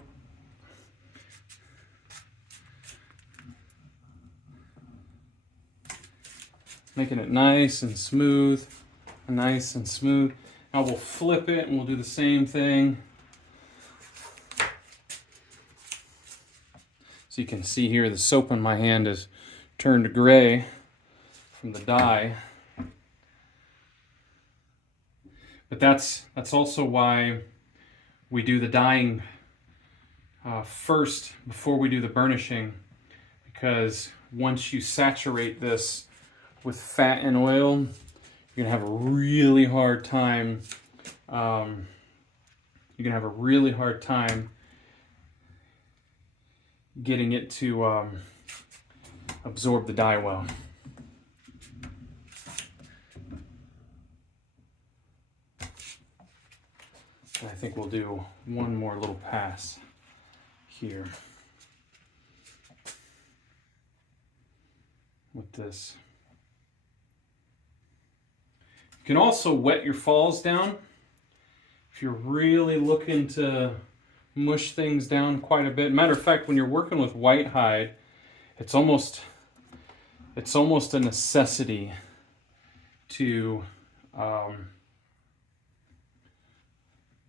Making it nice and smooth, nice and smooth. Now we'll flip it and we'll do the same thing. So you can see here the soap in my hand is turned gray from the dye. But that's also why we do the dyeing first before we do the burnishing, because once you saturate this with fat and oil, you're gonna have a really hard time. Getting it to absorb the dye well. And I think we'll do one more little pass here with this. You can also wet your falls down if you're really looking to mush things down quite a bit. Matter of fact, when you're working with white hide, it's almost a necessity to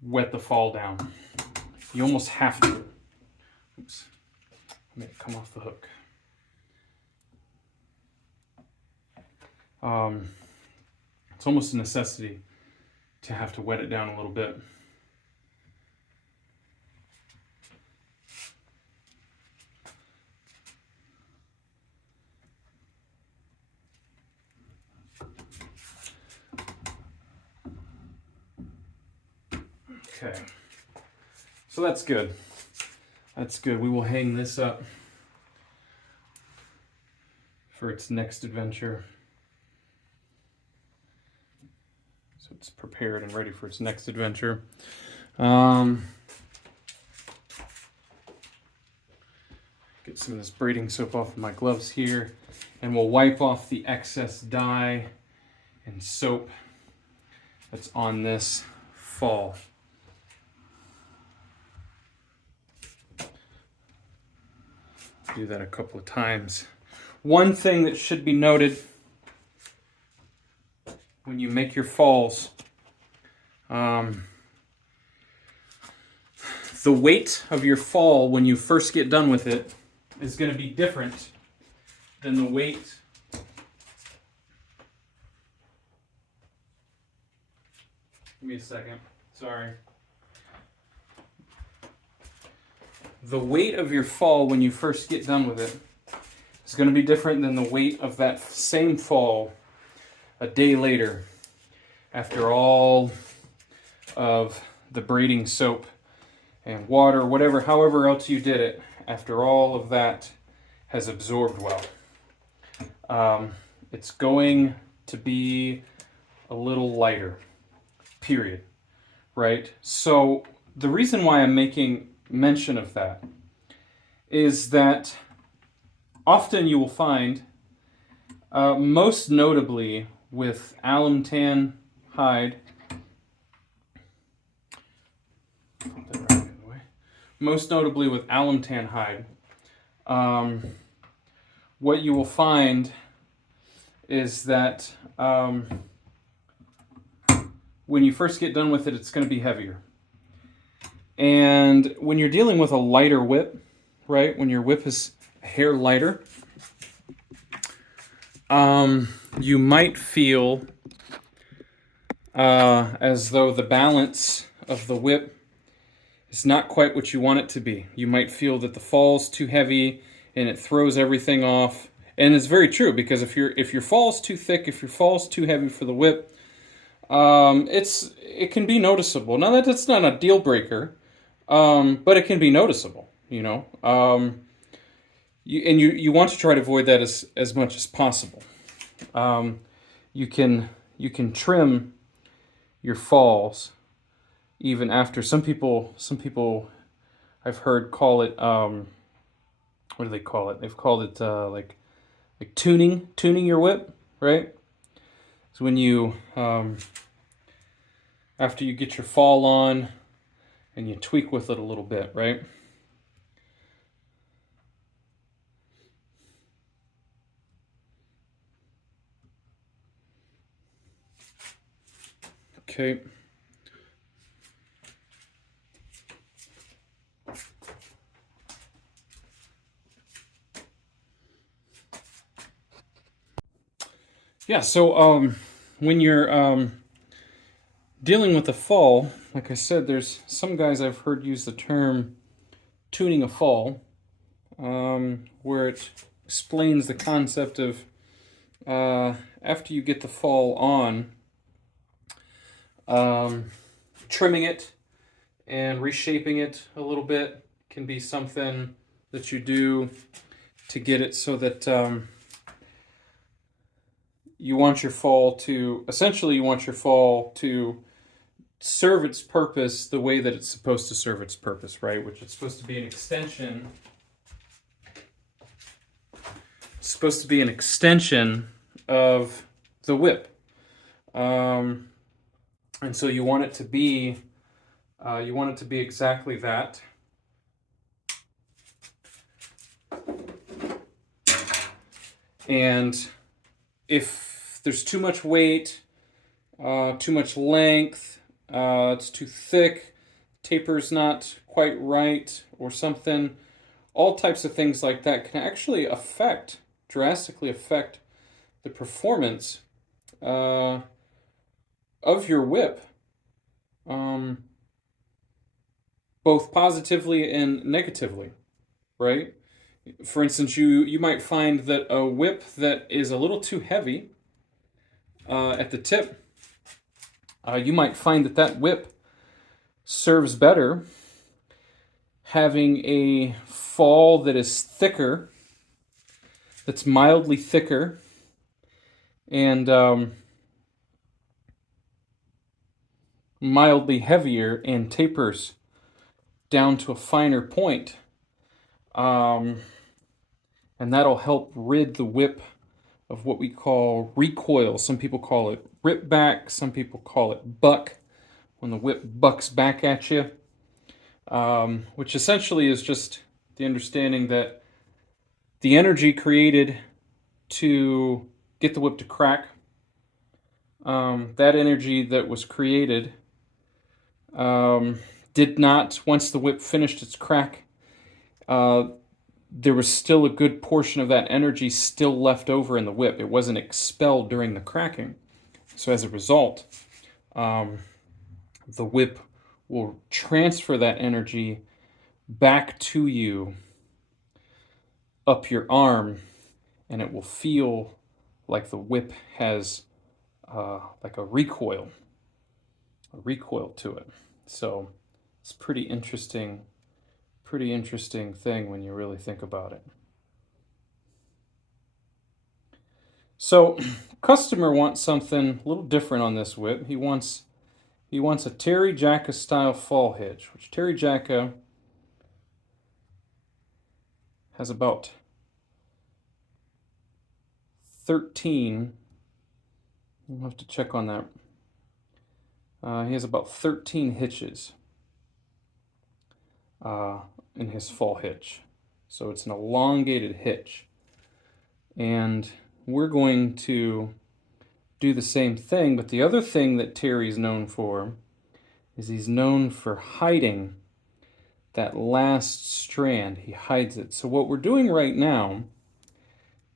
wet the fall down. You almost have to. Oops, I made it come off the hook. It's almost a necessity to have to wet it down a little bit. Okay, so that's good. That's good. We will hang this up for its next adventure. So it's prepared and ready for its next adventure. Get some of this braiding soap off of my gloves here, and we'll wipe off the excess dye and soap that's on this fall. Do that a couple of times. One thing that should be noted when you make your falls, the weight of your fall when you first get done with it is going to be different than the weight give me a second, sorry. The weight of your fall when you first get done with it is going to be different than the weight of that same fall a day later, after all of the braiding soap and water, whatever, however else you did it, after all of that has absorbed well. It's going to be a little lighter, period, right? So the reason why I'm making mention of that is that often you will find, most notably with alum tan hide, most notably with alum tan hide, what you will find is that when you first get done with it, it's going to be heavier. And when you're dealing with a lighter whip, right, when your whip is a hair lighter, you might feel as though the balance of the whip is not quite what you want it to be. You might feel that the fall's too heavy and it throws everything off. And it's very true, because if your fall's too thick, if your fall's too heavy for the whip, It can be noticeable. Now that's not a deal breaker, but it can be noticeable. You want to try to avoid that as much as possible. Um, you can trim your falls even after. Some people I've heard call it, what do they call it? They've called it like tuning your whip, right? So when you after you get your fall on and you tweak with it a little bit, right? Okay. Yeah, so when you're dealing with a fall, like I said, there's some guys I've heard use the term tuning a fall, where it explains the concept of after you get the fall on, trimming it and reshaping it a little bit can be something that you do to get it so that you want your fall to serve its purpose the way that it's supposed to serve its purpose, right? Which it's supposed to be an extension. It's supposed to be an extension of the whip, and so you want it to be exactly that. And if there's too much weight, too much length, it's too thick, taper's not quite right, or something, all types of things like that can actually drastically affect the performance of your whip, both positively and negatively, right? For instance, you might find that a whip that is a little too heavy at the tip, you might find that whip serves better having a fall that is thicker, that's mildly thicker, and mildly heavier, and tapers down to a finer point. And that'll help rid the whip of what we call recoil. Some people call it rip back, some people call it buck, when the whip bucks back at you, which essentially is just the understanding that the energy created to get the whip to crack, that energy that was created did not, once the whip finished its crack, there was still a good portion of that energy still left over in the whip. It wasn't expelled during the cracking. So as a result, the whip will transfer that energy back to you up your arm, and it will feel like the whip has like a recoil to it. So it's pretty interesting thing when you really think about it. So customer wants something a little different on this whip. He wants a Terry Jacka style fall hitch, which Terry Jacka has about 13. I'll have to check on that. He has about 13 hitches in his fall hitch. So it's an elongated hitch. And we're going to do the same thing, but the other thing that Terry's known for is he's known for hiding that last strand. He hides it. So what we're doing right now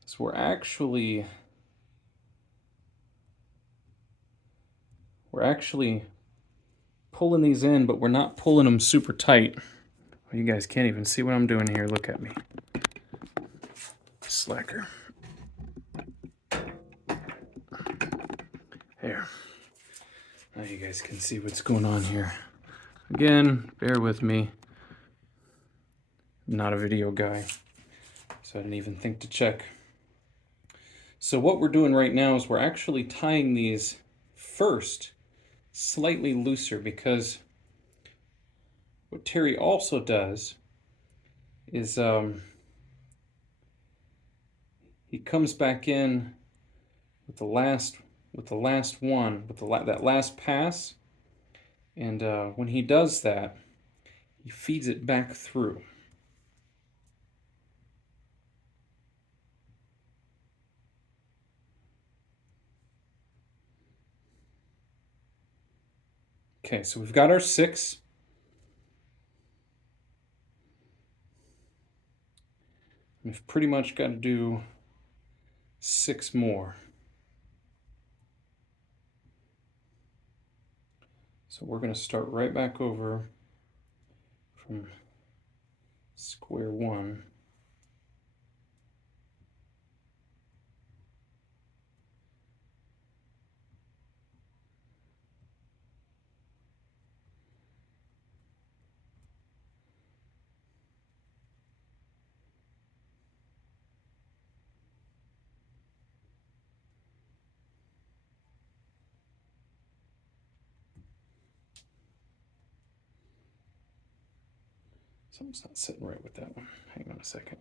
is we're actually pulling these in, but we're not pulling them super tight. You guys can't even see what I'm doing here. Look at me. Slacker. There. Now you guys can see what's going on here. Again, bear with me. I'm not a video guy, so I didn't even think to check. So what we're doing right now is we're actually tying these first slightly looser, because what Terry also does is he comes back in with the last one, with that last pass, and when he does that, he feeds it back through. Okay, so we've got our 6. We've pretty much got to do 6 more. So we're going to start right back over from square one. Something's not sitting right with that one. Hang on a second.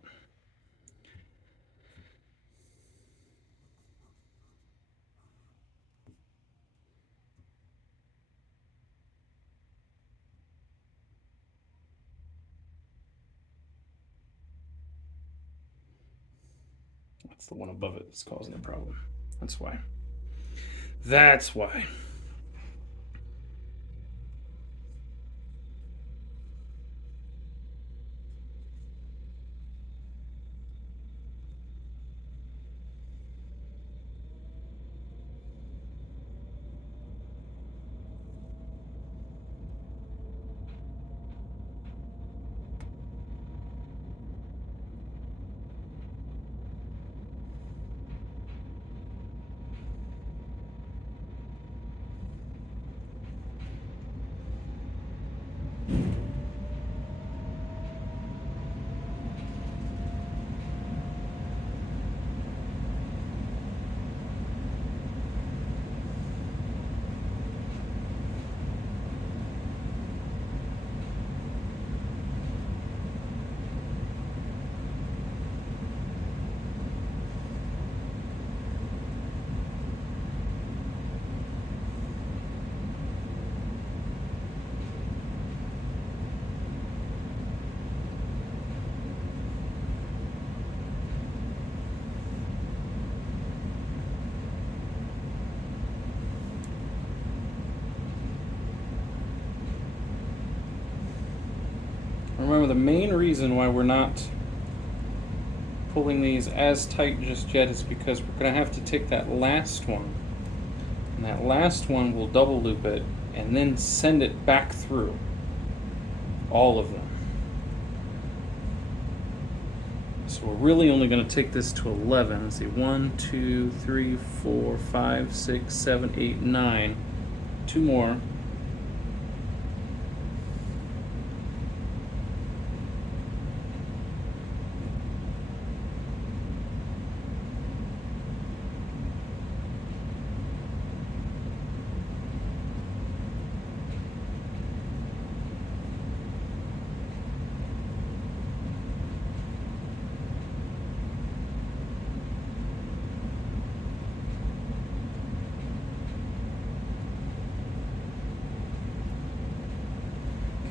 That's the one above it that's causing the problem. That's why. That's why. Remember, the main reason why we're not pulling these as tight just yet is because we're going to have to take that last one, and that last one will double loop it and then send it back through all of them. So we're really only going to take this to 11. Let's see, 1, 2, 3, 4, 5, 6, 7, 8, 9. 2 more.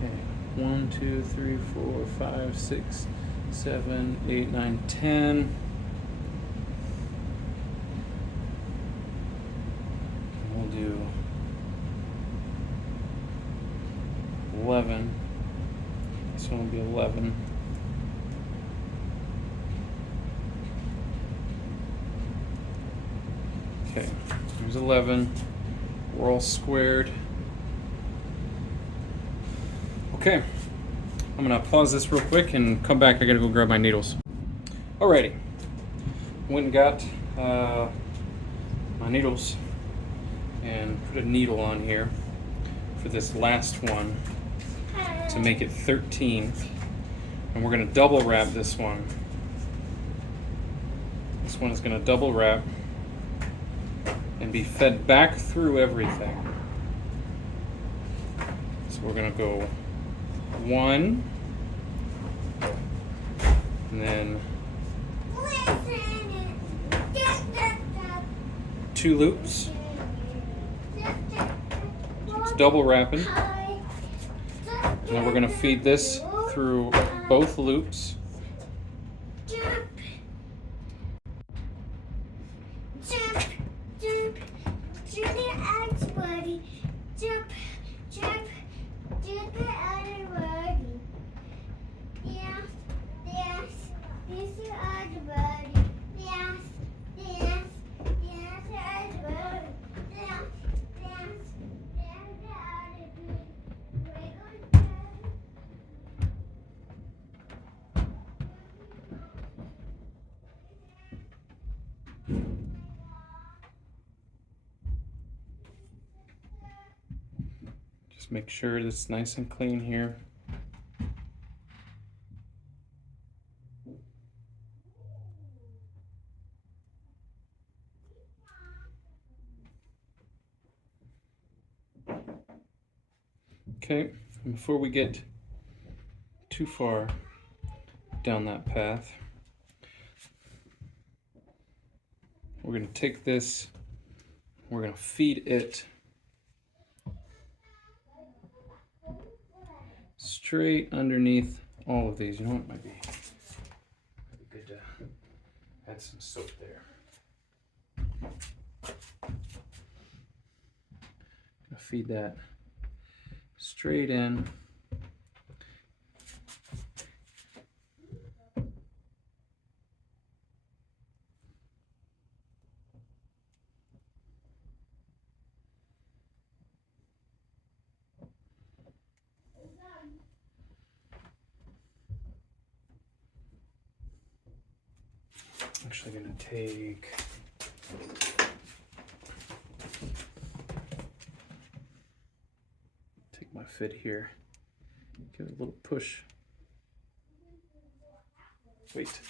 Okay, 1, 2, 3, 4, 5, 6, 7, 8, 9, 10. We'll do 11. This one will be 11. Okay, here's 11. We're all squared. Okay, I'm gonna pause this real quick and come back. I gotta go grab my needles. Alrighty, went and got my needles. and put a needle on here for this last one to make it 13. And we're going to double wrap this one. This one is going to double wrap and be fed back through everything. So we're going to go 1, and then 2 loops. So it's double wrapping. Now we're going to feed this through both loops. Just make sure it's nice and clean here. Okay, and before we get too far down that path, we're going to take this, we're going to feed it straight underneath all of these. You know what, might be good to add some soap there. Gonna feed that straight in. Actually going to take my fit here, give it a little push. Wait,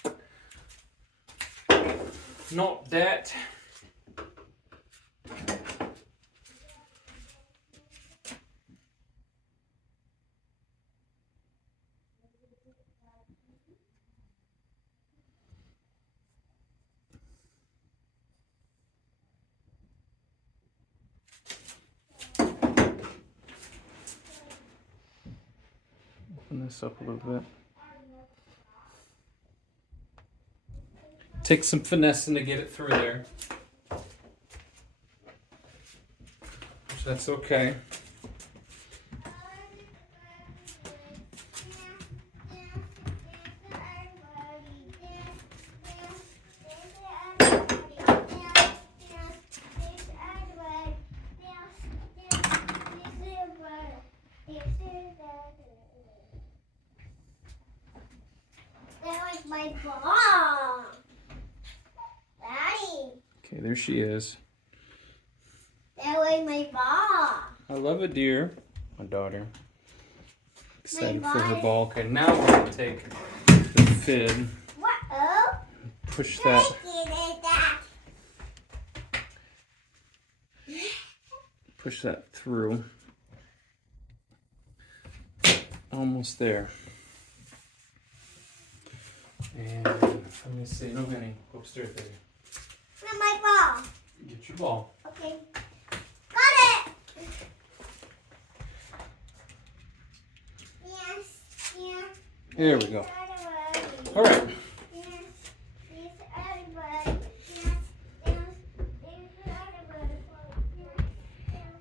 not that. Open this up a little bit. Take some finessing to get it through there, which that's okay. My ball. Daddy. Okay, there she is. That was my ball. I love it, dear. My daughter. Excited My for her ball. ball. Okay, now we're going to take the fid, What? push that, push that through. Almost there. And let me see. No, Benny. Go upstairs, baby. Where's my ball? Get your ball. Okay. Got it. Yes. Yeah. There we go. All right.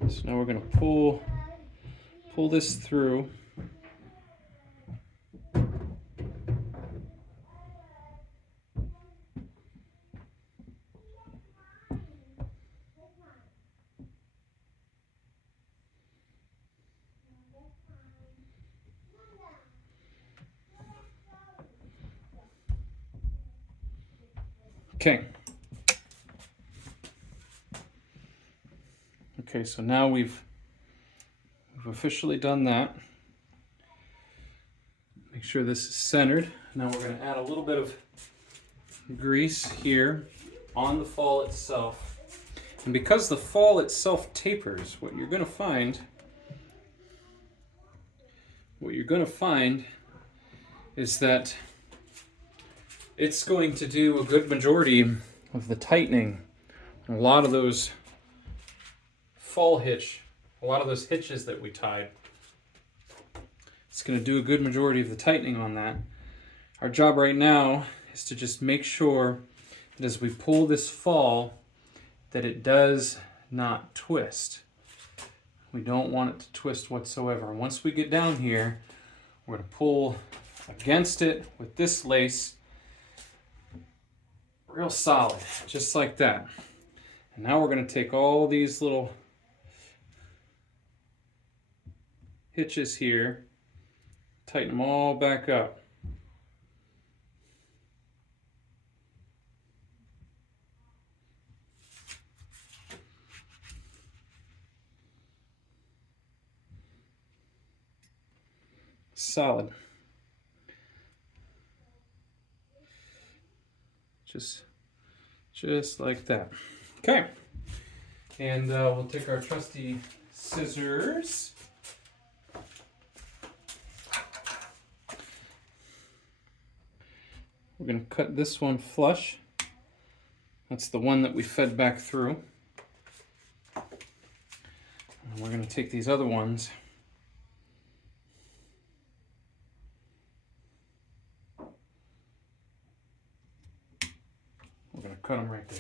So now we're going to pull this through. Okay. Okay, so now we've officially done that. Make sure this is centered. Now we're going to add a little bit of grease here on the fall itself. And because the fall itself tapers, what you're going to find is that it's going to do a good majority of the tightening. A lot of those a lot of those hitches that we tied, it's going to do a good majority of the tightening on that. Our job right now is to just make sure that as we pull this fall, that it does not twist. We don't want it to twist whatsoever. And once we get down here, we're going to pull against it with this lace real solid, just like that. And now we're going to take all these little hitches here, tighten them all back up. Solid. Just like that. Okay. And we'll take our trusty scissors. We're going to cut this one flush. That's the one that we fed back through. And we're going to take these other ones. We're going to cut them right there.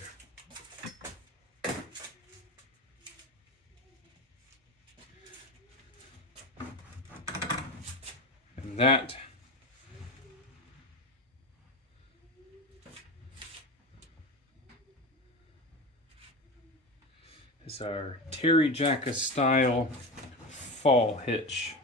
And that is our Terry Jacka style fall hitch.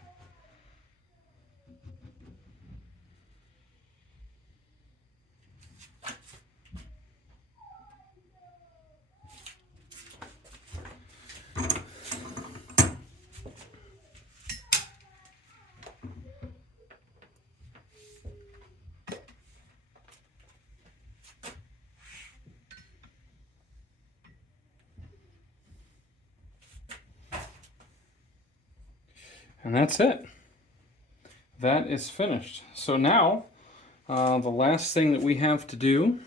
And that's it. That is finished. So now, the last thing that we have to do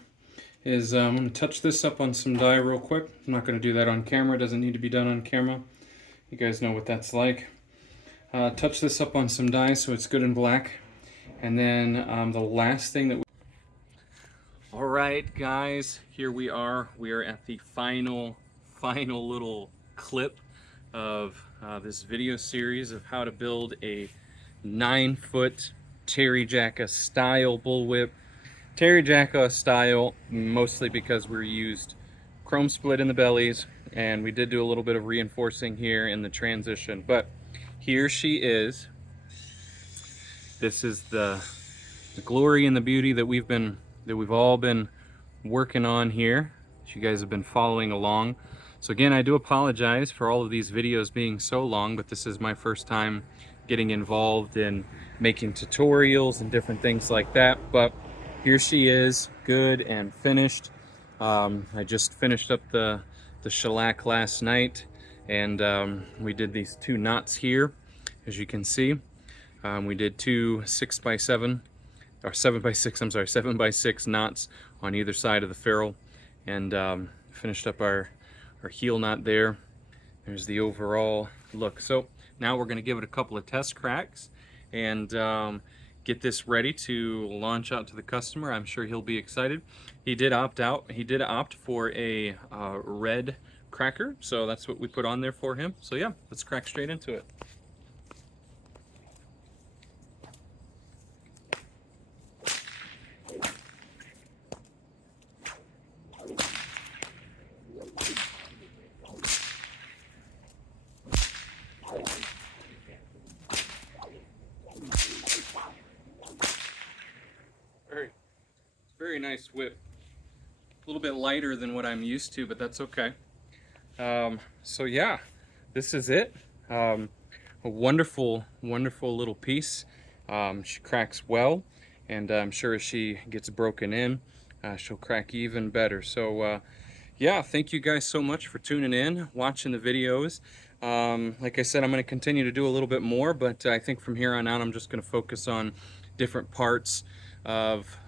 is I'm going to touch this up on some dye real quick. I'm not going to do that on camera. It doesn't need to be done on camera. You guys know what that's like. Touch this up on some dye so it's good and black. And then the last thing that we... All right, guys, here we are. We are at the final little clip of this video series of how to build a 9-foot Terry Jacka style bullwhip. Terry Jacka style mostly because we used chrome split in the bellies, and we did do a little bit of reinforcing here in the transition, but here she is. This is the glory and the beauty that we've all been working on here, that you guys have been following along. So again, I do apologize for all of these videos being so long, but this is my first time getting involved in making tutorials and different things like that. But here she is, good and finished. I just finished up the shellac last night, and we did these 2 knots here, as you can see. We did 2 7x6 knots on either side of the ferrule, and finished up our heel knot there. There's the overall look. So now we're going to give it a couple of test cracks and get this ready to launch out to the customer. I'm sure he'll be excited. He did opt for a red cracker, so that's what we put on there for him. So yeah, let's crack straight into it. Very nice whip. A little bit lighter than what I'm used to, but that's okay. So yeah, this is it. A wonderful, wonderful little piece. She cracks well, and I'm sure as she gets broken in, she'll crack even better. So yeah, thank you guys so much for tuning in, watching the videos. Like I said, I'm going to continue to do a little bit more, but I think from here on out, I'm just going to focus on different parts of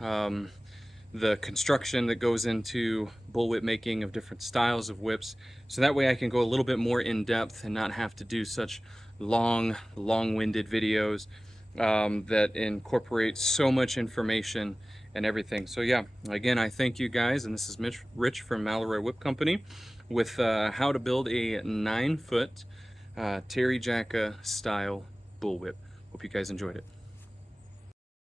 the construction that goes into bullwhip making of different styles of whips, so that way I can go a little bit more in depth and not have to do such long-winded videos that incorporate so much information and everything. So yeah, again, I thank you guys, and this is Rich from Maloroy Whip Company with how to build a 9-foot Terry Jacka style bullwhip. Hope you guys enjoyed it.